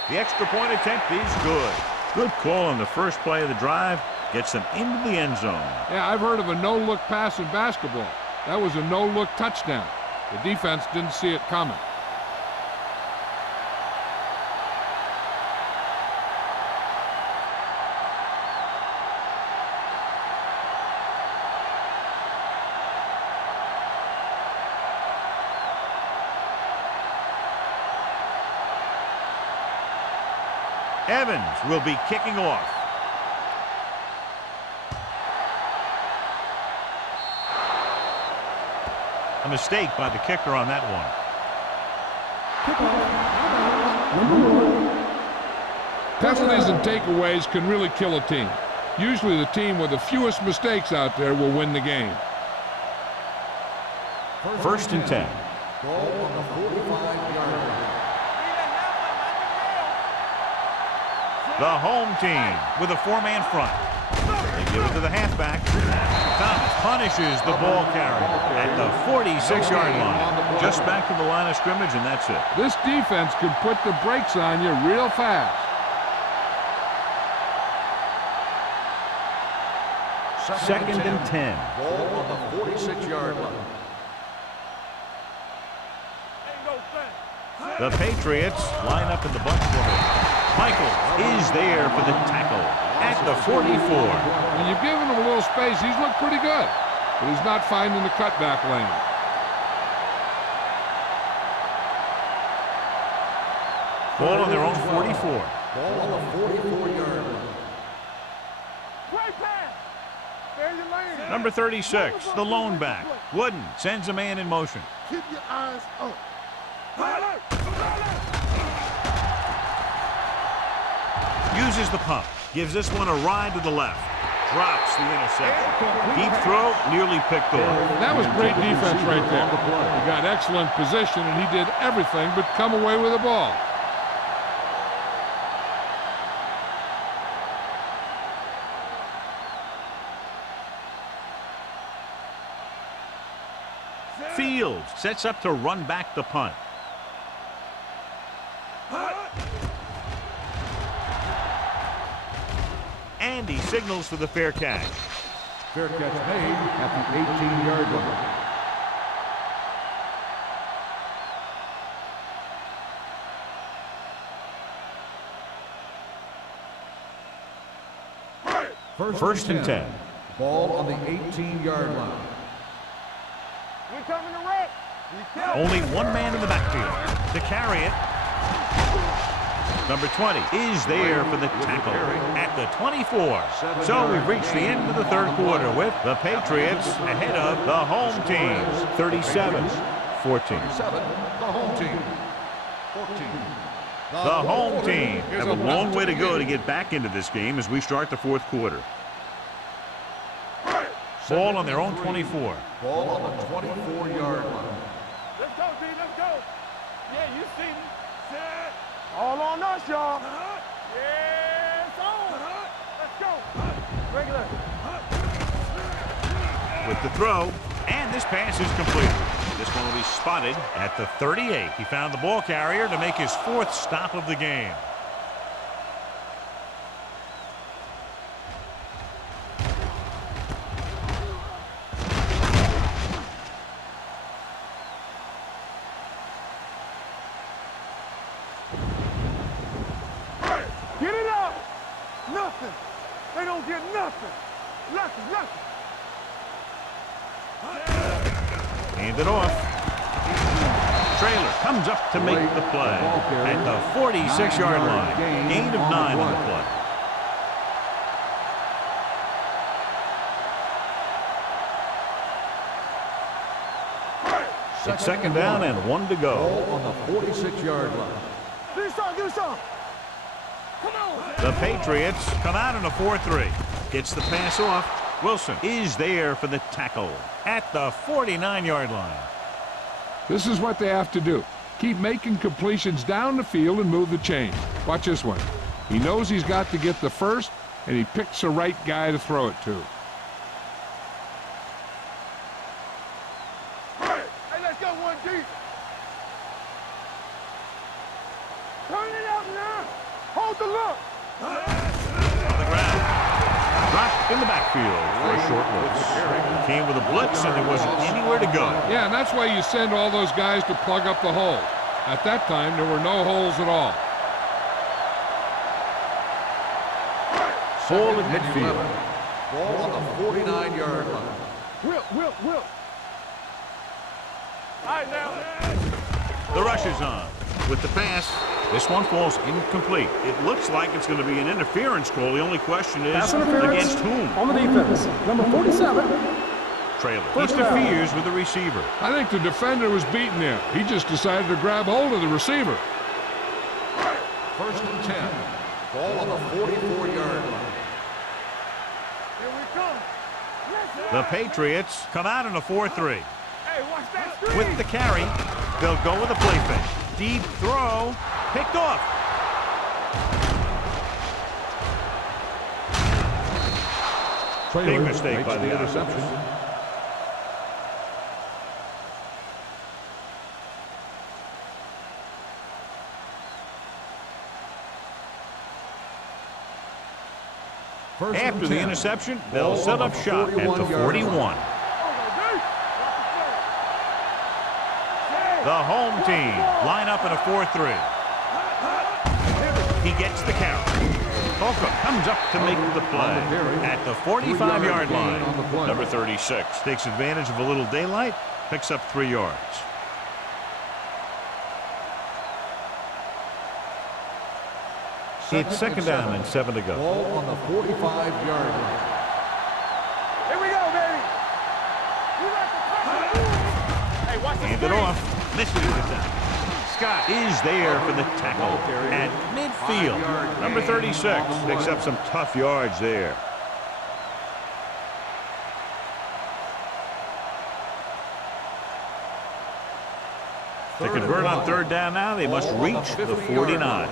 The extra point attempt is good. Good call on the first play of the drive. Gets them into the end zone. Yeah, I've heard of a no-look pass in basketball. That was a no-look touchdown. The defense didn't see it coming. Evans will be kicking off. A mistake by the kicker on that one. Penalties and takeaways can really kill a team. Usually the team with the fewest mistakes out there will win the game. 1st and 10. Ball on the 45-yard line. The home team with a 4-man front. They give it to the halfback. Thomas punishes the ball carrier at the 46-yard line. Just back to the line of scrimmage, and that's it. This defense can put the brakes on you real fast. 2nd and 10. Ball on the 46-yard line. The Patriots line up in the bunch for him. Michael is there for the tackle at the 44. When you've given him a little space, he's looked pretty good, but he's not finding the cutback lane. Ball on their own 44. Ball on the 44-yard line. Great pass. There's your lane. Number 36, the lone back. Wooden sends a man in motion. Keep your eyes up. Uses the pump. Gives this one a ride to the left. Drops the interception. Deep throw, nearly picked off. That was great defense right there. He got excellent position, and he did everything but come away with the ball. Fields sets up to run back the punt. And he signals for the fair catch. Fair catch made at the 18-yard line. 1st and 10. Ball on the 18-yard line. We coming to wreck. Only one man in the backfield to carry it. Number 20 is there for the tackle at the 24. So we've reached the end of the 3rd quarter with the Patriots ahead of the home team, 37-14. The home team. 14. The home team have a long way to go to get back into this game as we start the 4th quarter. Ball on their own 24. Ball on the 24-yard line. Let's go, D. Let's go. Yeah, you see me. Set. All on us, y'all. Yeah, it's on. Let's go. Regular. With the throw, and this pass is completed. This one will be spotted at the 38. He found the ball carrier to make his 4th stop of the game. Get it up. Nothing. They don't get nothing. Nothing. Hand it off. Trailer comes up to make the play at the 46-yard line. Gain of 9 on the play. It's second down and 1 to go. Ball on the 46-yard line. Do some. Come on. The Patriots come out in a 4-3. Gets the pass off. Wilson is there for the tackle at the 49-yard line. This is what they have to do. Keep making completions down the field and move the chain. Watch this one. He knows he's got to get the first, and he picks the right guy to throw it to. Hey, let's go one deep. Turn it up now. Hold the look. On the ground. Dropped in the backfield for a short loss. Came with a blitz, and there wasn't anywhere to go. Yeah, and that's why you send all those guys to plug up the hole. At that time, there were no holes at all. Ball at midfield. Ball on the 49-yard line. Will. All right, now. The rush is on. With the pass, this one falls incomplete. It looks like it's going to be an interference call. The only question is Pass interference against whom? on the defense. Number 47. Trailer. He First down. interferes with the receiver. I think the defender was beaten there. He just decided to grab hold of the receiver. First and 10. Ball on the 44-yard line. Here we come. The Patriots come out in a 4-3. Hey, watch that screen. With the carry, they'll go with a play fake. Deep throw, picked off. Big mistake by the interception. After the interception, they'll set up shop at the 41. The home team line up in a 4-3. He gets the carry. Boca comes up to make the play at the 45-yard line. Number 36 takes advantage of a little daylight, picks up 3 yards. It's second down and 7 to go. Ball on the 45-yard line. Here we go, baby. Hey, watch the Hand it off. Misses the down. Scott is there for the tackle at midfield. Number 36 picks up some tough yards there. To convert on third down now, they must reach the 49.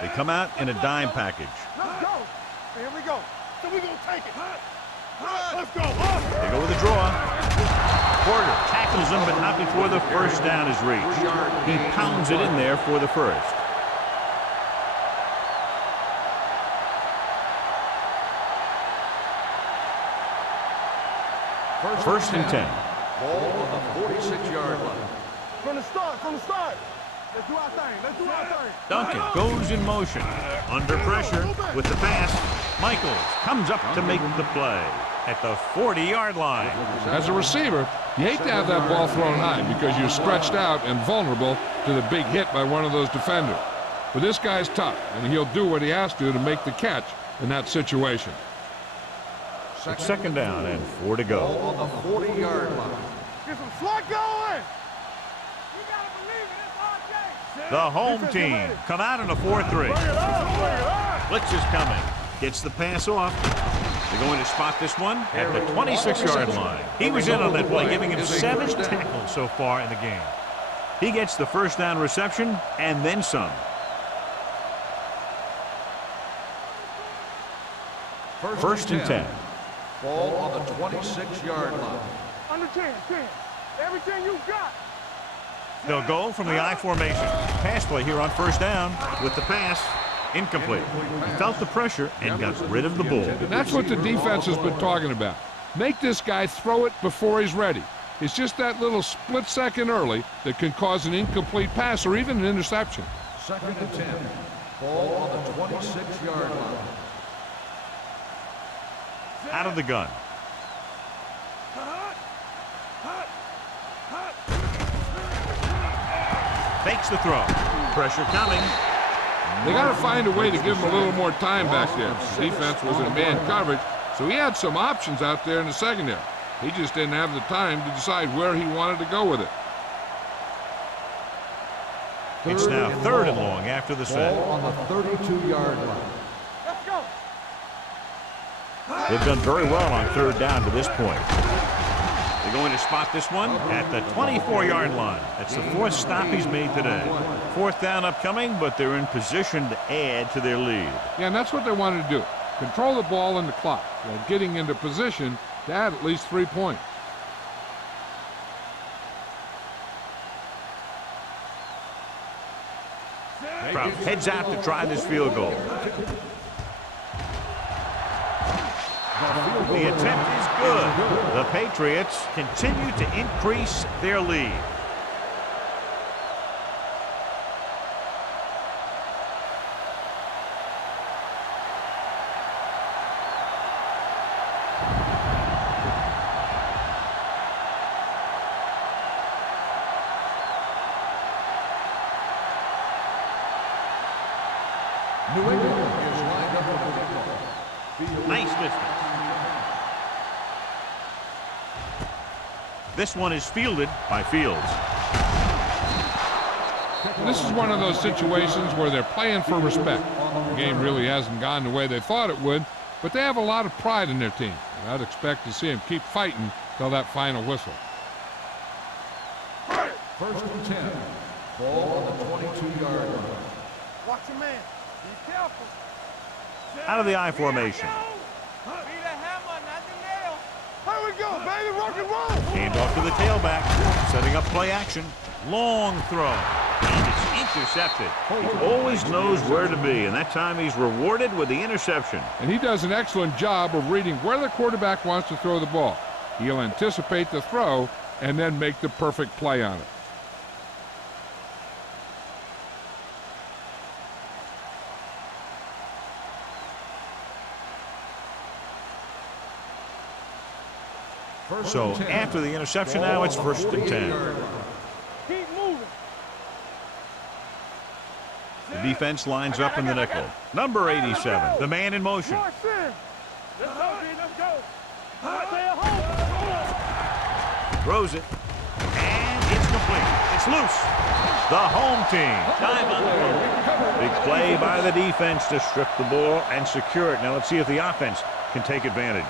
They come out in a dime package. Let's go. Here we go. So we're going to take it. Let's go. They go with a draw. Porter tackles him, but not before the first down is reached. He pounds it in there for the first. First and 10. Ball on the 46-yard line. From the start. Let's do our thing. Duncan goes in motion. Under pressure with the pass. Michaels comes up to make the play at the 40-yard line. As a receiver, you hate to have that ball thrown high because you're stretched out and vulnerable to the big hit by one of those defenders. But this guy's tough, and he'll do what he has to make the catch in that situation. It's second down and 4 to go. Ball on the 40-yard line. Get some slot going. The home team come out in a 4-3. Blitz is coming. Gets the pass off. They're going to spot this one at the 26-yard line. He was in on that play, giving him 7 tackles so far in the game. He gets the first down reception and then some. First and 10. Ball on the 26-yard line. Under 10. Everything you got. They'll go from the I formation. Pass play here on first down with the pass. Incomplete. He felt the pressure and got rid of the ball. That's what the defense has been talking about. Make this guy throw it before he's ready. It's just that little split second early that can cause an incomplete pass or even an interception. Second and 10. Ball on the 26-yard line. Out of the gun. Fakes the throw. Pressure coming. They got to find a way to give him a little more time back there. The defense was in man coverage, so he had some options out there in the secondary. He just didn't have the time to decide where he wanted to go with it. It's now third and long after the set. Ball on the 32-yard line. Let's go. They've done very well on third down to this point. They're going to spot this one at the 24-yard line. That's the fourth stop he's made today. Fourth down upcoming, but they're in position to add to their lead. Yeah, and that's what they wanted to do. Control the ball and the clock while getting into position to add at least 3 points. Crowd heads out to try this field goal. The attempt is good. The Patriots continue to increase their lead. New England is lined up for the kickball. Nice distance. This one is fielded by Fields. This is one of those situations where they're playing for respect. The game really hasn't gone the way they thought it would, but they have a lot of pride in their team. And I'd expect to see them keep fighting till that final whistle. First and 10. Ball on the 22-yard line. Watch your man. Be careful. Out of the I formation. Be the hammer, not the nail. Here we go, baby. Rock and roll. Hand off to the tailback. Setting up play action. Long throw. And it's intercepted. He always knows where to be, and that time he's rewarded with the interception. And he does an excellent job of reading where the quarterback wants to throw the ball. He'll anticipate the throw and then make the perfect play on it. So after the interception now, it's first and 10. Keep moving. The defense lines up in the nickel. Number 87, the man in motion. March in. Let's go, D. Let's go. Stay at home. Throws it. And it's complete. It's loose. The home team. Time on the move. Big play by the defense to strip the ball and secure it. Now let's see if the offense can take advantage.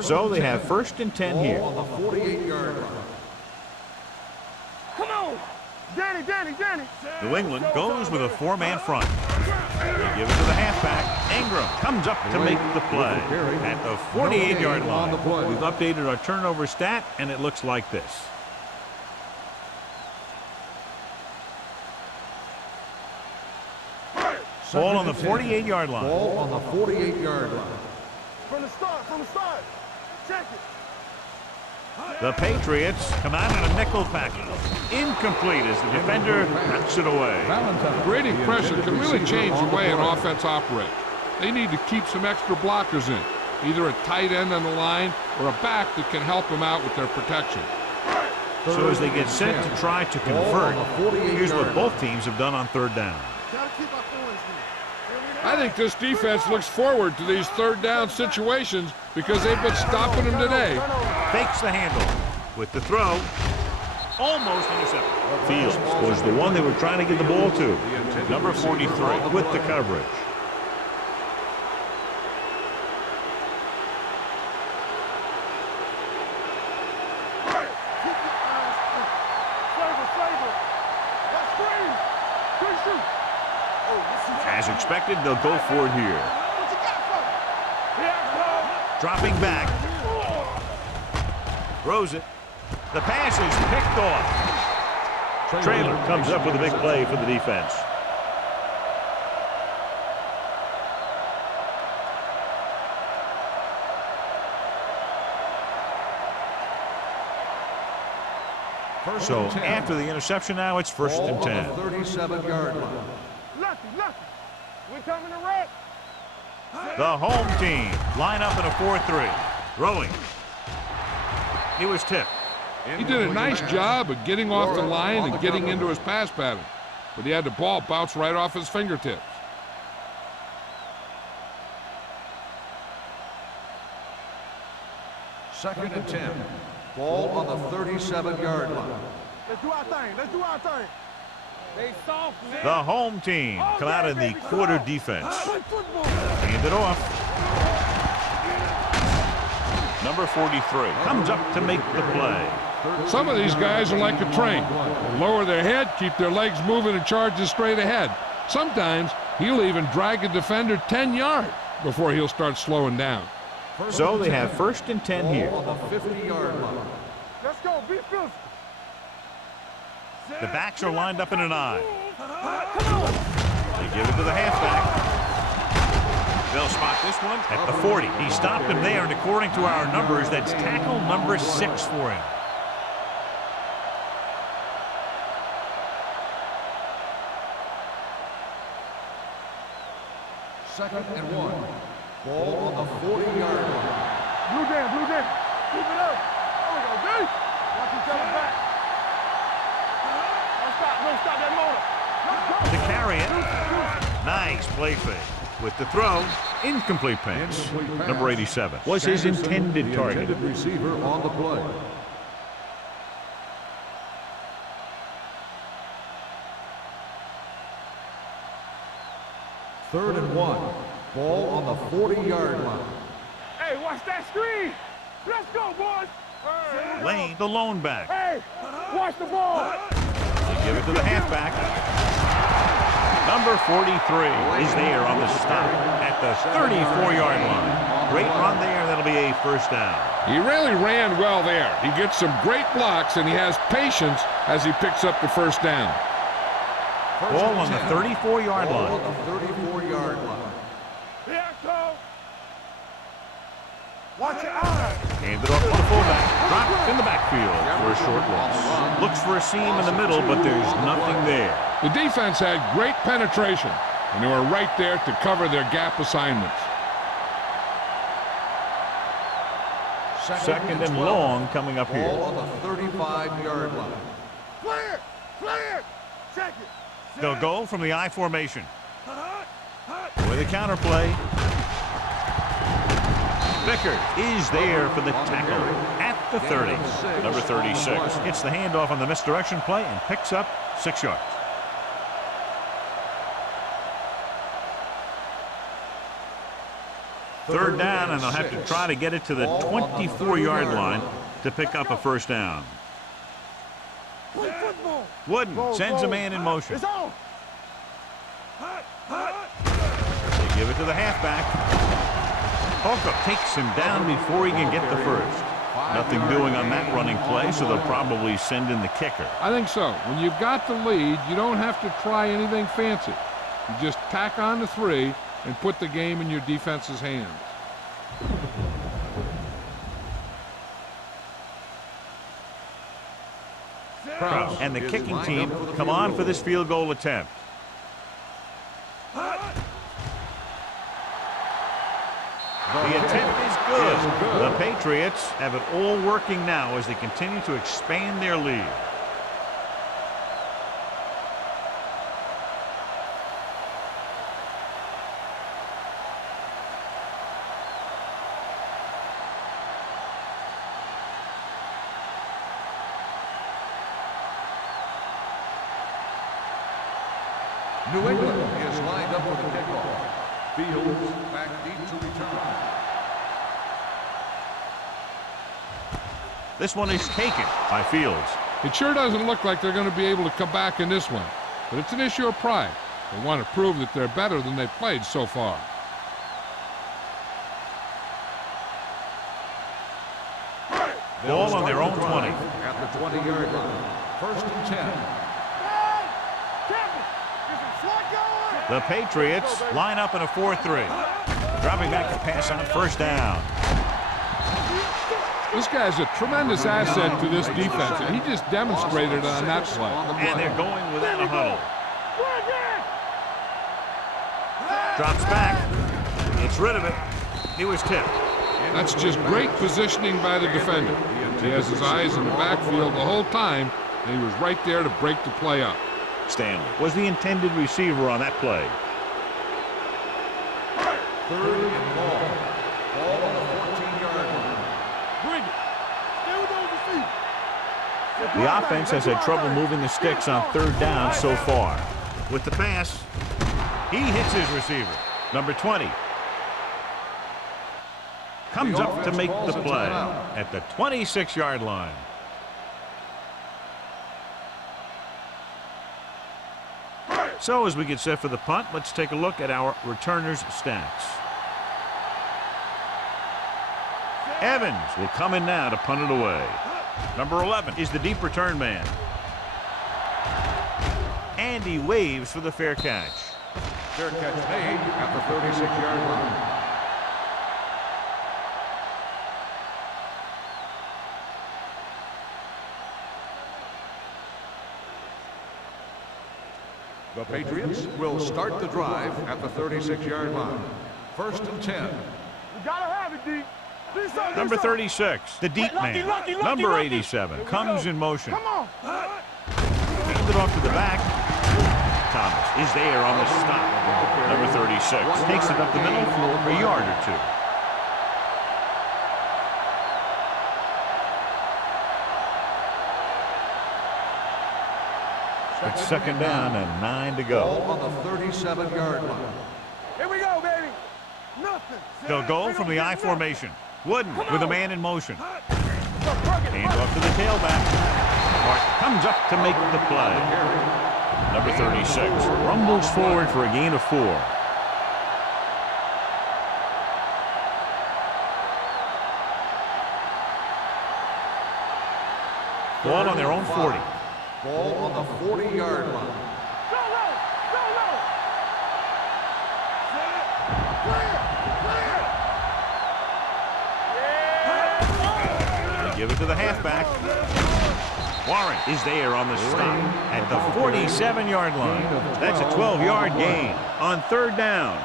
So they have first and 10 here. On the 48-yard line. Come on. Danny. New England goes with a four-man front. They give it to the halfback. Ingram comes up to make the play at the 48-yard line. We've updated our turnover stat, and it looks like this. Ball on the 48-yard line. Ball on the 48-yard line. From the start. Check it. The Patriots come out in a nickel package. Incomplete as the defender knocks it away. Grading pressure can really change the way an offense operates. They need to keep some extra blockers in, either a tight end on the line or a back that can help them out with their protection. So as they get set to try to convert, here's what both teams have done on third down. Gotta keep our points here. I think this defense looks forward to these third down situations because they've been stopping them today. Fakes the handle with the throw. Almost intercepted. Fields was the one they were trying to get the ball to. Number 43 with the coverage. As expected, they'll go for it here. Dropping back. Throws it. The pass is picked off. Traylor comes up with a big play for the defense. So after the interception now, it's first and 10. 37-yard line. Lucky. We coming to wreck. The home team line up in a 4-3. Throwing. He was tipped. He did a nice job of getting off the line and getting into his pass pattern, but he had the ball bounce right off his fingertips. 2nd and 10. Ball on the 37-yard line. Let's do our thing. Let's do our thing. They soft, man. The home team come out in the quarter defense. Hand it off. Number 43 comes up to make the play. Some of these guys are like a train. Lower their head, keep their legs moving, and charge straight ahead. Sometimes he'll even drag a defender 10 yards before he'll start slowing down. So they have 1st and 10 here. On the 50-yard line. Let's go. Be physical. The backs are lined up in an I. They give it to the halfback. They'll spot this one at the 40. He stopped him there, and according to our numbers, that's tackle number 6 for him. Second and 1. Ball on the 40-yard line. Blue down, blue down. Keep it up. There we go, D. Watch each other back. Don't stop that motor. Let's go. To carry it. Nice play fake. With the throw, incomplete pass. Number 87 was his intended target. Intended receiver on the play. Third and 1. Ball on the 40-yard line. Hey, watch that screen. Let's go, boys. Lane, the lone back. Hey, watch the ball. They give it to the halfback. Number 43 is there on the stop at the 34-yard line. Great run there. That'll be a first down. He really ran well there. He gets some great blocks, and he has patience as he picks up the first down. Ball on the 34-yard Ball line. on the 34-yard line. Here I come. Watch your eyes. Hand it off to the fullback. Dropped in the backfield for a short loss. Looks for a seam in the middle, but there's nothing there. The defense had great penetration, and they were right there to cover their gap assignments. Second and long coming up here. Ball on the 35-yard line. Clear. Clear. Check it. They'll go from the I formation. With a counterplay. Vickers is there for the tackle at the 30. Number 36 gets the handoff on the misdirection play and picks up 6 yards. Third down, and they'll have to try to get it to the 24-yard line to pick up a first down. Play football. Wooden sends a man in motion. It's on. They give it to the halfback. Holcomb takes him down before he can get the first. Nothing doing on that running play, so they'll probably send in the kicker. I think so. When you've got the lead, you don't have to try anything fancy. You just tack on the 3 and put the game in your defense's hands. And the kicking team come on for this field goal attempt. The attempt is good. The Patriots have it all working now as they continue to expand their lead. New England is lined up for the kickoff. Fields back deep to return. This one is taken by Fields. It sure doesn't look like they're going to be able to come back in this one, but it's an issue of pride. They want to prove that they're better than they've played so far. Ball on their own 20. At the 20-yard line. First and 10. The Patriots line up in a 4-3. Dropping back to pass on first down. This guy's a tremendous asset to this defense, and he just demonstrated it on that play. And they're going without a huddle. Drops back. Gets rid of it. He was tipped. That's just great positioning by the defender. He has his eyes in the backfield the whole time, and he was right there to break the play up. Stanley was the intended receiver on that play. Third and long. Ball on the 14-yard line. Bring it. The offense has had trouble moving the sticks on third down so far. With the pass, he hits his receiver. Number 20. Comes up to make the play at the 26-yard line. So as we get set for the punt, let's take a look at our returners' stats. Evans will come in now to punt it away. Number 11 is the deep return man. And he waves for the fair catch. Fair catch made at the 36-yard line. The Patriots will start the drive at the 36-yard line. 1st and 10. You gotta have it, D. Number 36, the deep man. Number 87 comes in motion. Come on. Hand it off to the back. Thomas is there on the stop. Number 36 takes it up the middle for a yard or two. It's 2nd down and 9 to go. Ball on the 37-yard line. Here we go, baby. Nothing. They'll go from the I formation. Wooden with a man in motion. Hand off to the tailback. Martin comes up to make the play. Number 36 rumbles forward for a gain of 4. Ball on their own 40. Ball on the 40-yard line. Go low. Go low. They give it to the halfback. Warren is there on the stop at the 47-yard line. That's a 12-yard gain on 3rd down.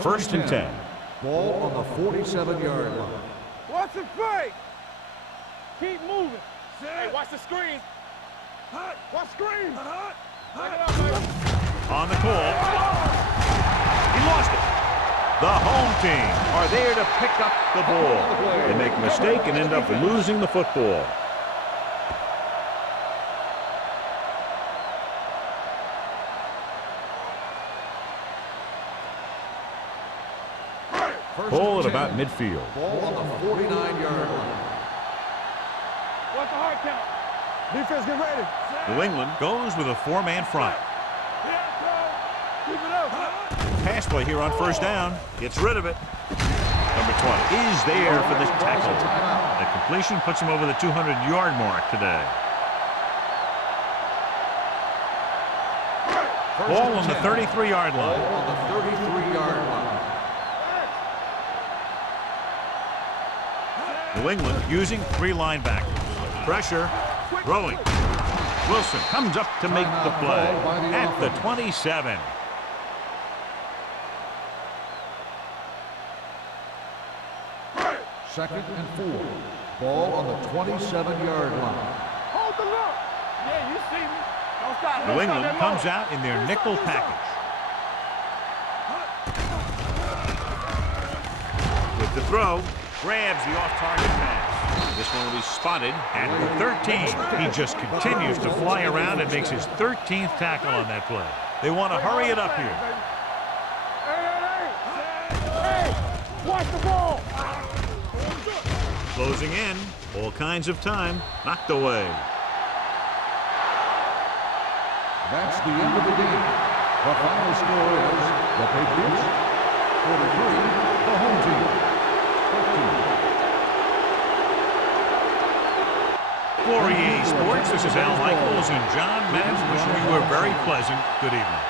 First and 10. Ball on the 47-yard line. Watch the play. Keep moving. Hey, watch the screen. Watch screen. On the call. He lost it. The home team are there to pick up the ball. They make a mistake and end up losing the football. Ball at about midfield. Ball on the 49-yard line. What's the hard count? Defense, get ready. New England goes with a 4-man front. Keep it up. Pass play here on 1st down. Gets rid of it. Number 20 is there for this tackle. The completion puts him over the 200-yard mark today. Ball on the 33-yard line. Ball on the 33-yard line. New England using 3 linebackers. Pressure. Throwing. Wilson comes up to make the play at the 27. Second and 4. Ball on the 27-yard line. Hold the look. Yeah, you see me. Don't stop. New England comes out in their nickel package. With the throw, grabs the off-target pass. This one will be spotted at the 13. He just continues to fly around and makes his 13th tackle on that play. They want to hurry it up here. Hey, watch the ball. Closing in, all kinds of time, knocked away. That's the end of the game. The final score is the Patriots 43, the home team 13. For EA Sports, this is Al Michaels and John Madden wishing you a very pleasant good evening.